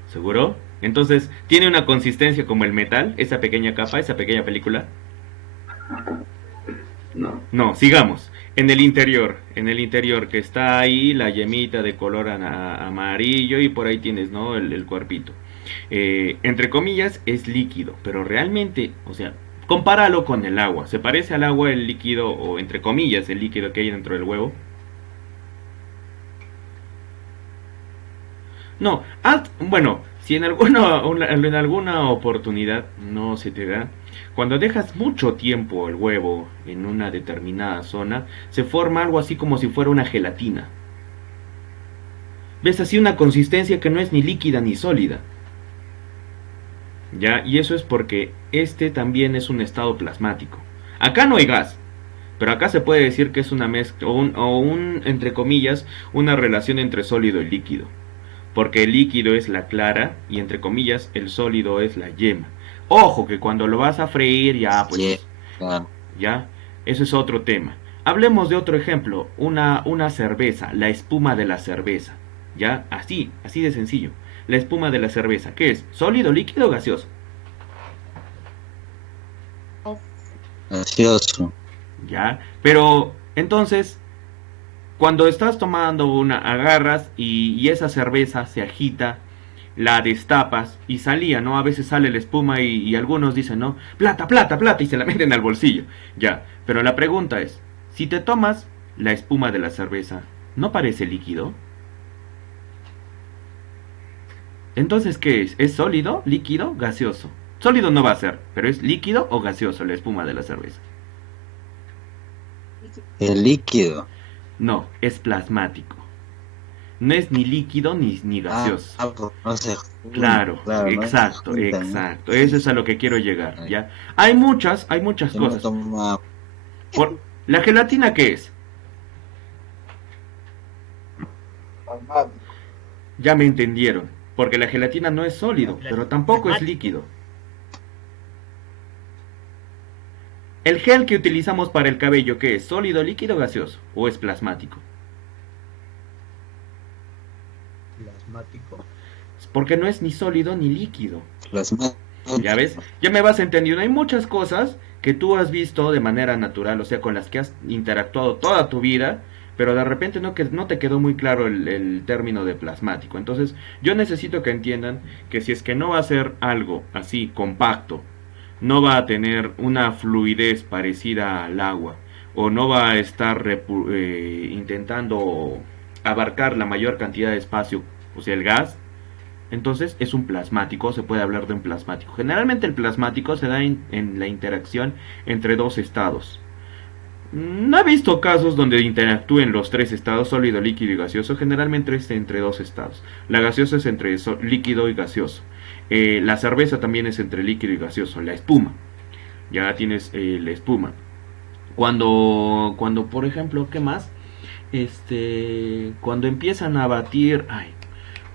¿Seguro? Entonces, ¿tiene una consistencia como el metal, esa pequeña capa, esa pequeña película? no. No, sigamos. En el interior que está ahí la yemita de color amarillo y por ahí tienes, ¿no? El cuerpito. Entre comillas es líquido, pero realmente, o sea, compáralo con el agua. ¿Se parece al agua el líquido o entre comillas el líquido que hay dentro del huevo? No, bueno, si en alguna oportunidad no se te da, cuando dejas mucho tiempo el huevo en una determinada zona, se forma algo así como si fuera una gelatina. ¿Ves así una consistencia que no es ni líquida ni sólida? ¿Ya? Y eso es porque este también es un estado plasmático. Acá no hay gas, pero acá se puede decir que es una mezcla, entre comillas, una relación entre sólido y líquido. Porque el líquido es la clara y entre comillas el sólido es la yema. Ojo que cuando lo vas a freír ya pues Sí, claro. ya eso es otro tema. Hablemos de otro ejemplo, una cerveza, la espuma de la cerveza. Ya, así de sencillo. La espuma de la cerveza, ¿qué es? ¿Sólido, líquido o gaseoso? Gaseoso. Ya, pero entonces cuando estás tomando una, agarras y esa cerveza se agita, la destapas y salía, ¿no? A veces sale la espuma y algunos dicen, ¿no? Plata, plata, plata y se la meten al bolsillo. Ya, pero la pregunta es, si te tomas la espuma de la cerveza, ¿no parece líquido? Entonces, ¿qué es? ¿Es sólido, líquido, gaseoso? Sólido no va a ser, pero ¿es líquido o gaseoso la espuma de la cerveza? El líquido. No, es plasmático. No es ni líquido ni gaseoso. Pues no se Claro, claro, no se exacto, juntan, ¿no? exacto. Eso es a lo que quiero llegar, ¿ya? Hay muchas Si uno cosas. toma ¿La gelatina qué es? Ya me entendieron. Porque la gelatina no es sólido, pero tampoco es líquido. El gel que utilizamos para el cabello, ¿qué es? ¿Sólido, líquido, gaseoso? ¿O es plasmático? Plasmático. Porque no es ni sólido ni líquido. plasma. ¿Ya ves? Ya me vas entendiendo. Hay muchas cosas que tú has visto de manera natural, o sea, con las que has interactuado toda tu vida, pero de repente no te quedó muy claro el término de plasmático. Entonces, yo necesito que entiendan que si es que no va a ser algo así compacto, no va a tener una fluidez parecida al agua, o no va a estar intentando abarcar la mayor cantidad de espacio, o sea, el gas, entonces es un plasmático, se puede hablar de un plasmático. Generalmente el plasmático se da en la interacción entre dos estados. No he visto casos donde interactúen los tres estados, sólido, líquido y gaseoso. Generalmente es entre dos estados. La gaseosa es entre líquido y gaseoso. La cerveza también es entre líquido y gaseoso. La espuma. Ya tienes la espuma. Cuando, por ejemplo, ¿qué más? Cuando empiezan a batir, ay,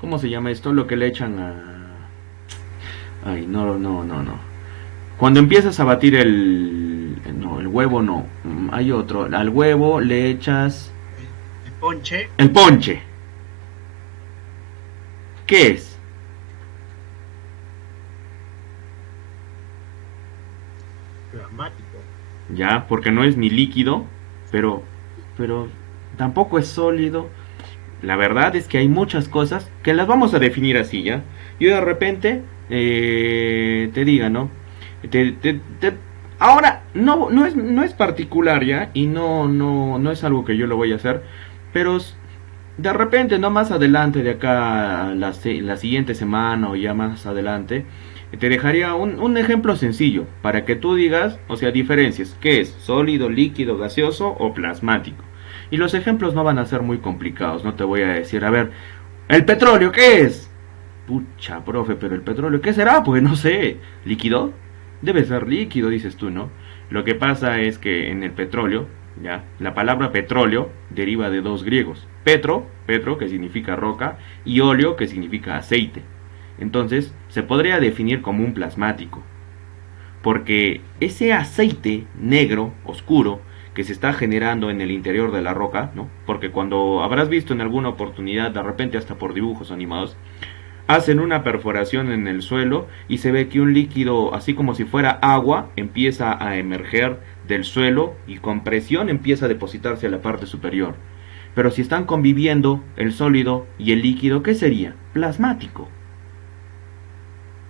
¿cómo se llama esto? Lo que le echan a... Ay, no. Cuando empiezas a batir no, el huevo no. Hay otro. Al huevo le echas... El ponche. El ponche. ¿Qué es? Plasmático. Ya, porque no es ni líquido, pero tampoco es sólido. La verdad es que hay muchas cosas que las vamos a definir así, ¿ya? Yo de repente te diga, ¿no? Ahora, no es particular, ¿ya? Y no es algo que yo lo voy a hacer, pero De repente, no más adelante, de acá a la siguiente semana o ya más adelante, te dejaría un ejemplo sencillo para que tú digas, o sea, diferencias, ¿qué es? ¿Sólido, líquido, gaseoso o plasmático? Y los ejemplos no van a ser muy complicados, no te voy a decir, a ver, ¿el petróleo qué es? Pucha, profe, pero el petróleo, ¿qué será? Pues no sé, ¿líquido? Debe ser líquido, dices tú, ¿no? Lo que pasa es que en el petróleo, ya, la palabra petróleo deriva de dos griegos. Petro, que significa roca, y óleo, que significa aceite. Entonces, se podría definir como un plasmático, porque ese aceite negro, oscuro, que se está generando en el interior de la roca, ¿no? Porque cuando habrás visto en alguna oportunidad, de repente hasta por dibujos animados, hacen una perforación en el suelo y se ve que un líquido, así como si fuera agua, empieza a emerger del suelo y con presión empieza a depositarse a la parte superior. Pero si están conviviendo el sólido y el líquido, ¿qué sería? Plasmático.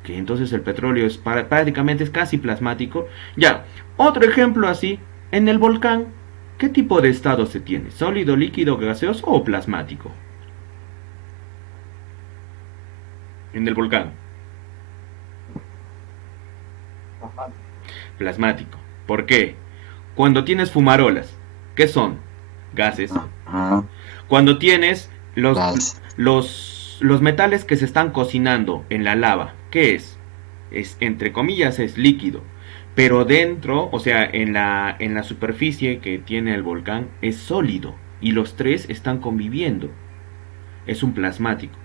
Que entonces el petróleo es prácticamente es casi plasmático. Ya, otro ejemplo así, en el volcán, ¿qué tipo de estado se tiene? ¿Sólido, líquido, gaseoso o plasmático? En el volcán. Plasmático. ¿Por qué? Cuando tienes fumarolas, ¿qué son? Gases. Ajá. Cuando tienes Gas. los metales que se están cocinando en la lava, ¿qué es? Es, entre comillas, es líquido. Pero dentro, o sea, en la superficie que tiene el volcán, es sólido. Y los tres están conviviendo. Es un plasmático.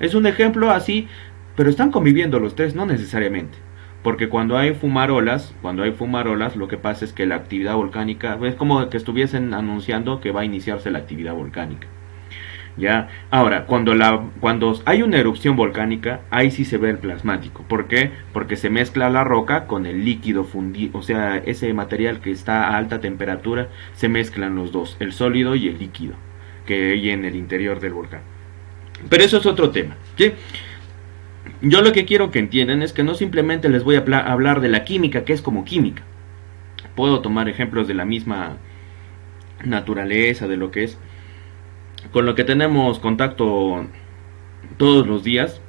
Es un ejemplo así, pero están conviviendo los tres, no necesariamente. Porque cuando hay fumarolas, lo que pasa es que la actividad volcánica, es como que estuviesen anunciando que va a iniciarse la actividad volcánica. Ya, ahora, cuando hay una erupción volcánica, ahí sí se ve el plasmático. ¿Por qué? Porque se mezcla la roca con el líquido fundido, o sea, ese material que está a alta temperatura, se mezclan los dos, el sólido y el líquido, que hay en el interior del volcán. Pero eso es otro tema, ¿sí? Yo lo que quiero que entiendan es que no simplemente les voy a hablar de la química, que es como química. Puedo tomar ejemplos de la misma naturaleza, de lo que es, con lo que tenemos contacto todos los días,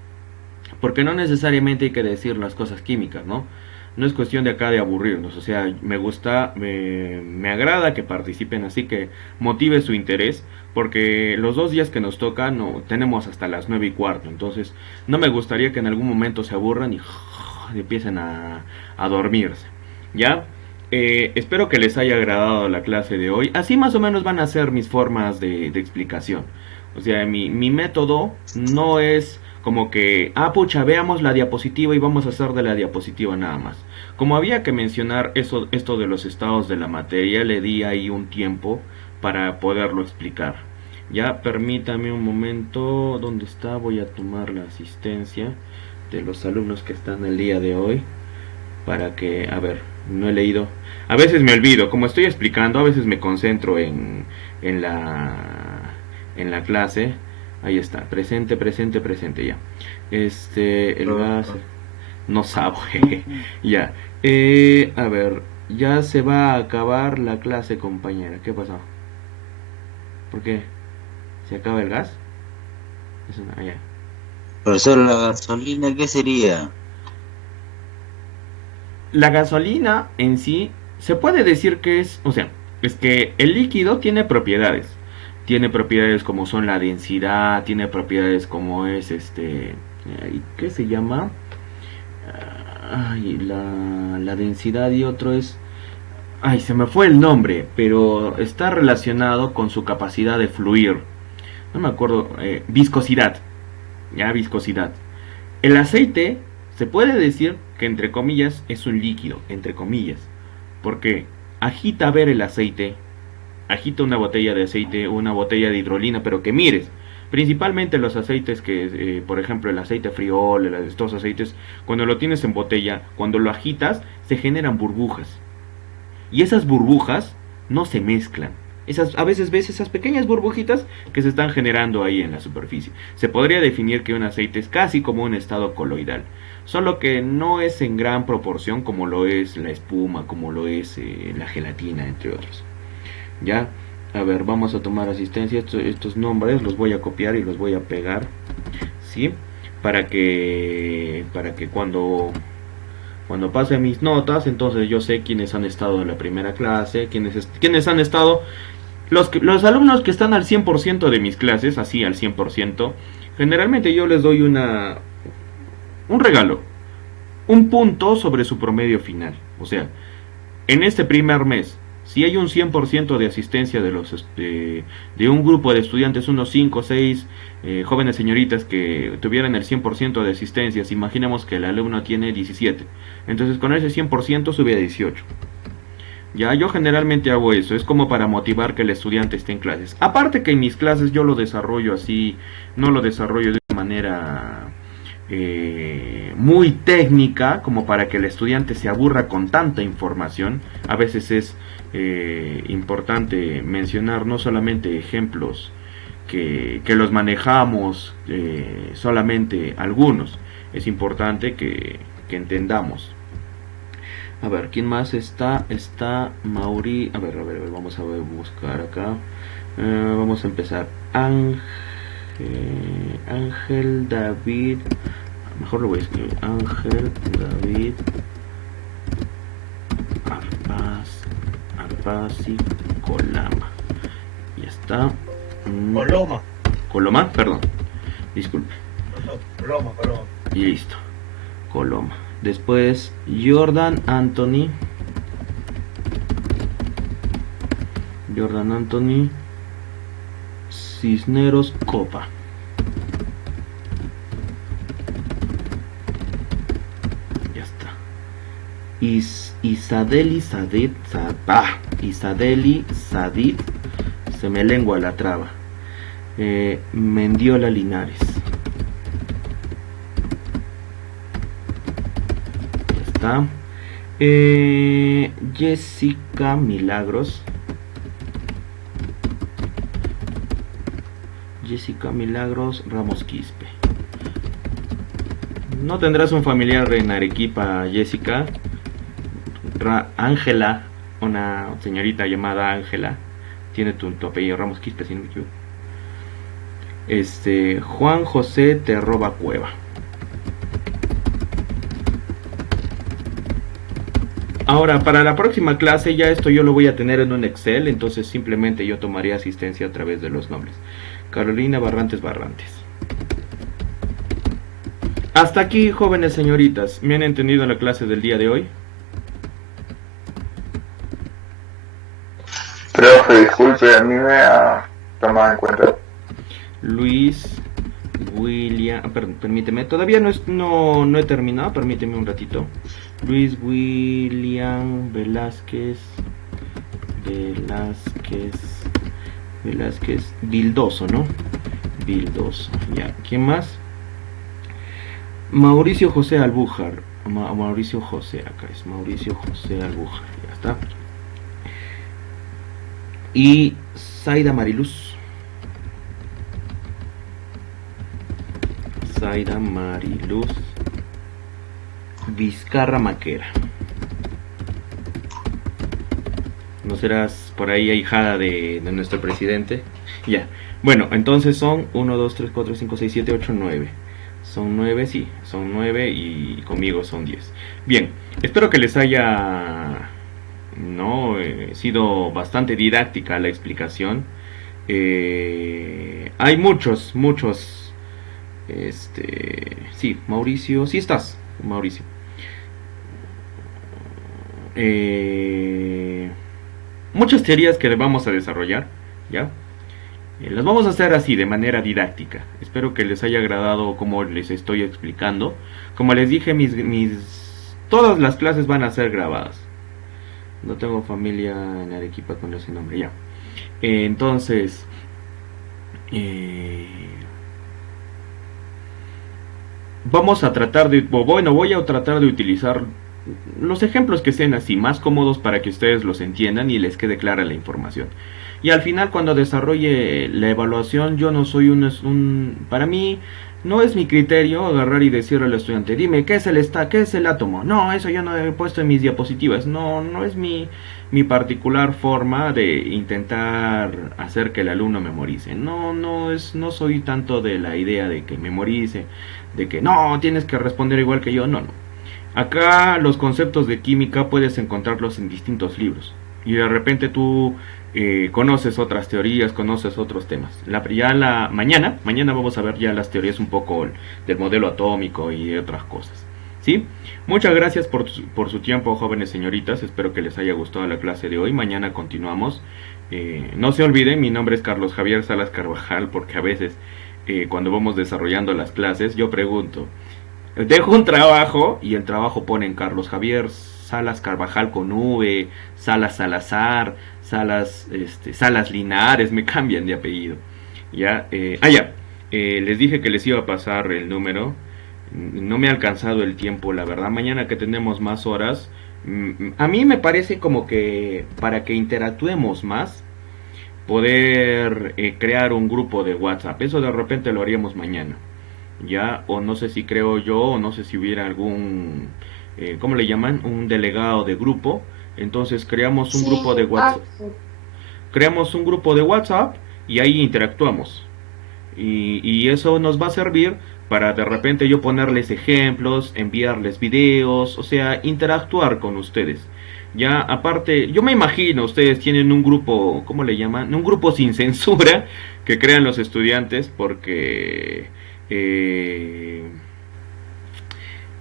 porque no necesariamente hay que decir las cosas químicas, ¿no? No es cuestión de acá de aburrirnos, o sea, me gusta, me agrada que participen, así que motive su interés, porque los 2 días que nos tocan no, tenemos hasta las 9:15, entonces no me gustaría que en algún momento se aburran y empiecen a dormirse, ¿ya? Espero que les haya agradado la clase de hoy, así más o menos van a ser mis formas de explicación, o sea, mi método no es como que, pucha, veamos la diapositiva y vamos a hacer de la diapositiva nada más. Como había que mencionar esto de los estados de la materia, le di ahí un tiempo para poderlo explicar. Ya, permítame un momento, ¿dónde está? Voy a tomar la asistencia de los alumnos que están el día de hoy, para que, a ver, no he leído. A veces me olvido, como estoy explicando, a veces me concentro en la clase. Ahí está, presente ya. El gas no sabe. Ya. A ver, ya se va a acabar la clase, compañera. ¿Qué pasó? ¿Por qué? ¿Se acaba el gas? Ya. Profesor, ¿la gasolina qué sería? La gasolina en sí se puede decir que es, o sea, es que el líquido tiene propiedades. Tiene propiedades como son la densidad, tiene propiedades como es ¿qué se llama? La densidad, y otro es, se me fue el nombre, pero está relacionado con su capacidad de fluir. No me acuerdo, viscosidad. Ya, viscosidad. El aceite se puede decir que entre comillas es un líquido, entre comillas, porque agita ver el aceite, agita una botella de aceite o una botella de hidrolina, pero que mires, principalmente los aceites que, por ejemplo, el aceite friol, estos aceites, cuando lo tienes en botella, cuando lo agitas, se generan burbujas. Y esas burbujas no se mezclan. A veces ves esas pequeñas burbujitas que se están generando ahí en la superficie. Se podría definir que un aceite es casi como un estado coloidal, solo que no es en gran proporción como lo es la espuma, como lo es la gelatina, entre otros. ¿Ya? A ver, vamos a tomar asistencia. Estos nombres los voy a copiar y los voy a pegar, ¿sí? Para que cuando pase mis notas, entonces yo sé quiénes han estado en la primera clase, quiénes han estado. Los alumnos que están al 100% de mis clases, así al 100%, generalmente yo les doy un regalo, un punto sobre su promedio final. O sea, en este primer mes, si hay un 100% de asistencia de un grupo de estudiantes, unos 5 o 6 jóvenes señoritas que tuvieran el 100% de asistencias, imaginemos que el alumno tiene 17, entonces con ese 100% sube a 18. Ya, yo generalmente hago eso, es como para motivar que el estudiante esté en clases. Aparte que en mis clases yo lo desarrollo así, no lo desarrollo de una manera muy técnica, como para que el estudiante se aburra con tanta información. A veces es importante mencionar no solamente ejemplos que los manejamos solamente algunos, es importante que entendamos. A ver, ¿quién más está? Está Mauri. A ver, vamos a buscar acá. Vamos a empezar. Ángel David. Mejor lo voy a escribir. Ángel David Arpasi Colama. Ya está. Coloma. Coloma, perdón. Disculpe. Coloma. Y listo. Coloma. Después Jordan Anthony Cisneros Copa. Ya está. Isadeli Sadid, se me lengua la traba. Mendiola Linares. Está. Jessica Milagros Ramos Quispe. ¿No tendrás un familiar en Arequipa, Jessica? Ángela, una señorita llamada Ángela, tiene tu apellido Ramos Quispe, si no me equivoco. Juan José Terroba Cueva. Ahora, para la próxima clase ya esto yo lo voy a tener en un Excel, entonces simplemente yo tomaría asistencia a través de los nombres. Carolina Barrantes. Hasta aquí, jóvenes señoritas, ¿me han entendido en la clase del día de hoy? Profe, disculpe, a mí me ha tomado en cuenta. Luis William, permíteme, todavía no he terminado, permíteme un ratito. Luis William Velázquez Vildoso, ¿no? Vildoso, ya. ¿Quién más? Mauricio José Albújar. Mauricio José, acá es Mauricio José Albújar, ya está. Y Zaida Mariluz Vizcarra Maquera. ¿No serás por ahí ahijada de nuestro presidente? Ya. Bueno, entonces son 1, 2, 3, 4, 5, 6, 7, 8, 9. Son 9, sí, son 9 y conmigo son 10. Bien, espero que les haya sido bastante didáctica la explicación. Hay muchos. Sí, Mauricio, sí estás, Mauricio. Muchas teorías que vamos a desarrollar, ¿ya? Las vamos a hacer así, de manera didáctica. Espero que les haya agradado como les estoy explicando. Como les dije, todas las clases van a ser grabadas. No tengo familia en Arequipa con ese nombre, ya. Entonces, voy a tratar de utilizar los ejemplos que sean así, más cómodos para que ustedes los entiendan y les quede clara la información. Y al final, cuando desarrolle la evaluación, yo no soy para mí, No es mi criterio agarrar y decirle al estudiante, dime, ¿qué es el átomo? No, eso yo no he puesto en mis diapositivas. No, no es mi particular forma de intentar hacer que el alumno memorice. No, no soy tanto de la idea de que memorice, de que no, tienes que responder igual que yo. No, no. Acá los conceptos de química puedes encontrarlos en distintos libros. Y de repente tú conoces otras teorías, conoces otros temas. Mañana vamos a ver ya las teorías un poco del modelo atómico y de otras cosas. ¿Sí? Muchas gracias por su tiempo, jóvenes señoritas. Espero que les haya gustado la clase de hoy. Mañana continuamos. No se olviden, mi nombre es Carlos Javier Salas Carvajal, porque a veces cuando vamos desarrollando las clases yo pregunto, dejo un trabajo y el trabajo pone en Carlos Javier Salas Carvajal con V, Salas Salazar, Salas Linares, me cambian de apellido. Ya, les dije que les iba a pasar el número. No me ha alcanzado el tiempo, la verdad. Mañana que tenemos más horas, a mí me parece como que para que interactuemos más, poder crear un grupo de WhatsApp. Eso de repente lo haríamos mañana. Ya, o no sé si creo yo, o no sé si hubiera algún, ¿cómo le llaman? Un delegado de grupo. Entonces creamos un grupo de WhatsApp. Creamos un grupo de WhatsApp y ahí interactuamos. Y eso nos va a servir para de repente yo ponerles ejemplos, enviarles videos, o sea, interactuar con ustedes. Ya, aparte, yo me imagino, ustedes tienen un grupo, ¿cómo le llaman? Un grupo sin censura que crean los estudiantes porque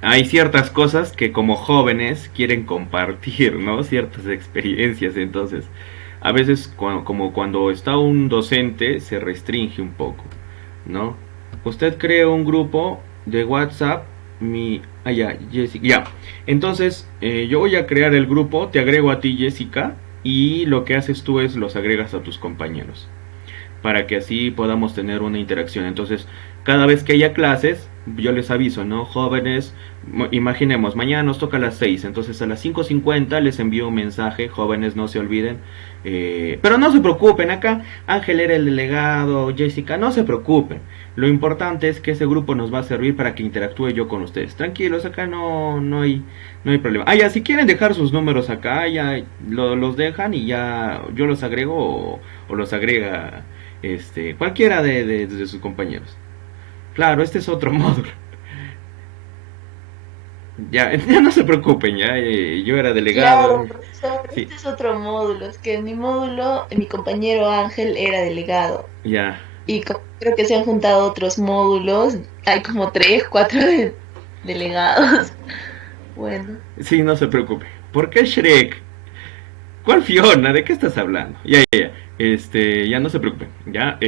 hay ciertas cosas que como jóvenes quieren compartir, ¿no? Ciertas experiencias, entonces, a veces como cuando está un docente se restringe un poco, ¿no? Usted crea un grupo de WhatsApp, Jessica, ya. Entonces, yo voy a crear el grupo, te agrego a ti, Jessica, y lo que haces tú es los agregas a tus compañeros, para que así podamos tener una interacción. Entonces, cada vez que haya clases, yo les aviso, ¿no? Jóvenes, imaginemos, mañana nos toca a las 6, entonces a las 5:50 les envío un mensaje, jóvenes, no se olviden. Pero no se preocupen, acá Ángel era el delegado, Jessica, no se preocupen. Lo importante es que ese grupo nos va a servir para que interactúe yo con ustedes. Tranquilos, acá no hay problema. Ya, si quieren dejar sus números acá, ya los dejan y ya yo los agrego o los agrega cualquiera de sus compañeros. Claro, este es otro módulo. Ya no se preocupen, ya yo era delegado. Claro, profesor, Sí, este es otro módulo. Es que en mi módulo, mi compañero Ángel era delegado. ya. Y creo que se han juntado otros módulos. Hay como 3, 4 delegados. Bueno, Sí, no se preocupe. ¿Por qué Shrek? ¿Cuál Fiona? ¿De qué estás hablando? Ya. Ya no se preocupen. Ya,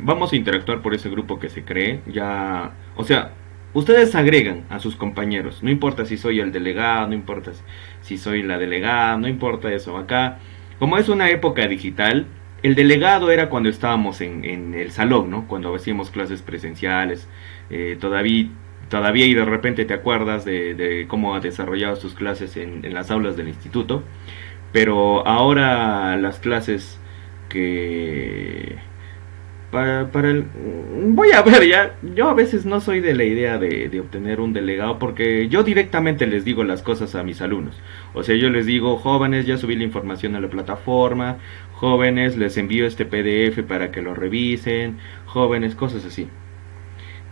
vamos a interactuar por ese grupo que se cree. Ya, o sea, ustedes agregan a sus compañeros. No importa si soy el delegado, no importa si soy la delegada, no importa eso. Acá, como es una época digital, el delegado era cuando estábamos en el salón, ¿no? Cuando hacíamos clases presenciales. Todavía y de repente te acuerdas de cómo desarrollabas tus clases en las aulas del instituto. Pero ahora las clases que voy a ver, ya yo a veces no soy de la idea de obtener un delegado, porque yo directamente les digo las cosas a mis alumnos. O sea, yo les digo, jóvenes, ya subí la información a la plataforma, jóvenes, les envío este PDF para que lo revisen, jóvenes, cosas así.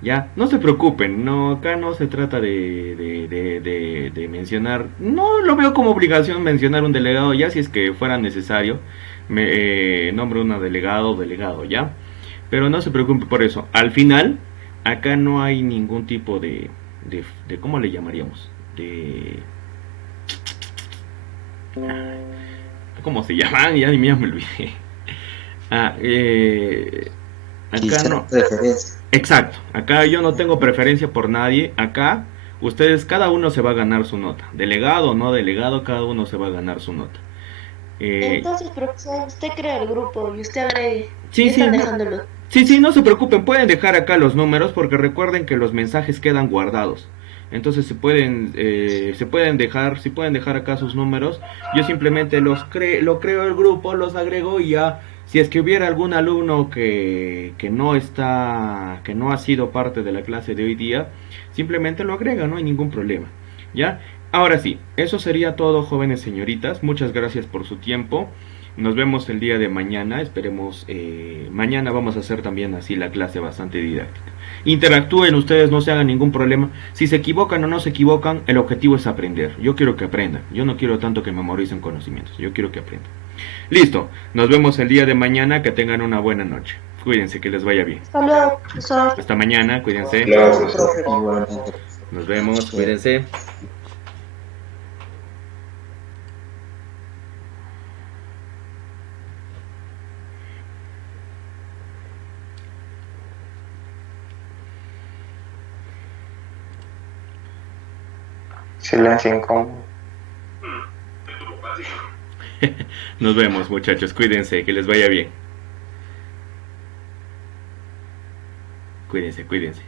Ya, no se preocupen, no, acá no se trata de mencionar, no lo veo como obligación mencionar un delegado, ya si es que fuera necesario, nombro una delegado o delegado, ya, pero no se preocupe por eso. Al final, acá no hay ningún tipo ¿cómo le llamaríamos? ¿Cómo se llaman? Ya ni mía me olvidé. Ah, acá no. Preferencia. Exacto, acá yo no tengo preferencia por nadie, acá ustedes cada uno se va a ganar su nota, delegado o no delegado, cada uno se va a ganar su nota. entonces, profesor, usted crea el grupo y usted agregue. Sí, Ya sí, están no, dejándolo. sí, no se preocupen, pueden dejar acá los números porque recuerden que los mensajes quedan guardados. Entonces se pueden dejar, si pueden dejar acá sus números, yo simplemente lo creo el grupo, los agrego y ya Si es que hubiera algún alumno que no está, que no ha sido parte de la clase de hoy día, simplemente lo agrega, no hay ningún problema. ¿Ya? Ahora sí, eso sería todo, jóvenes señoritas. Muchas gracias por su tiempo. Nos vemos el día de mañana. Esperemos, mañana vamos a hacer también así la clase bastante didáctica. Interactúen ustedes, no se hagan ningún problema. Si se equivocan o no se equivocan, el objetivo es aprender. Yo quiero que aprendan. Yo no quiero tanto que memoricen conocimientos. Yo quiero que aprendan. Listo. Nos vemos el día de mañana. Que tengan una buena noche. Cuídense, que les vaya bien. Hasta luego, profesor. Hasta mañana, cuídense. Claro, profesor. Igualmente. Nos vemos, cuídense. Silencio incómodo. Nos vemos, muchachos. Cuídense, que les vaya bien. Cuídense, cuídense.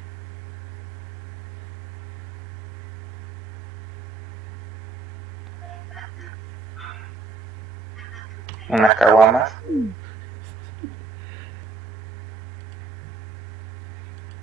Unas caguamas.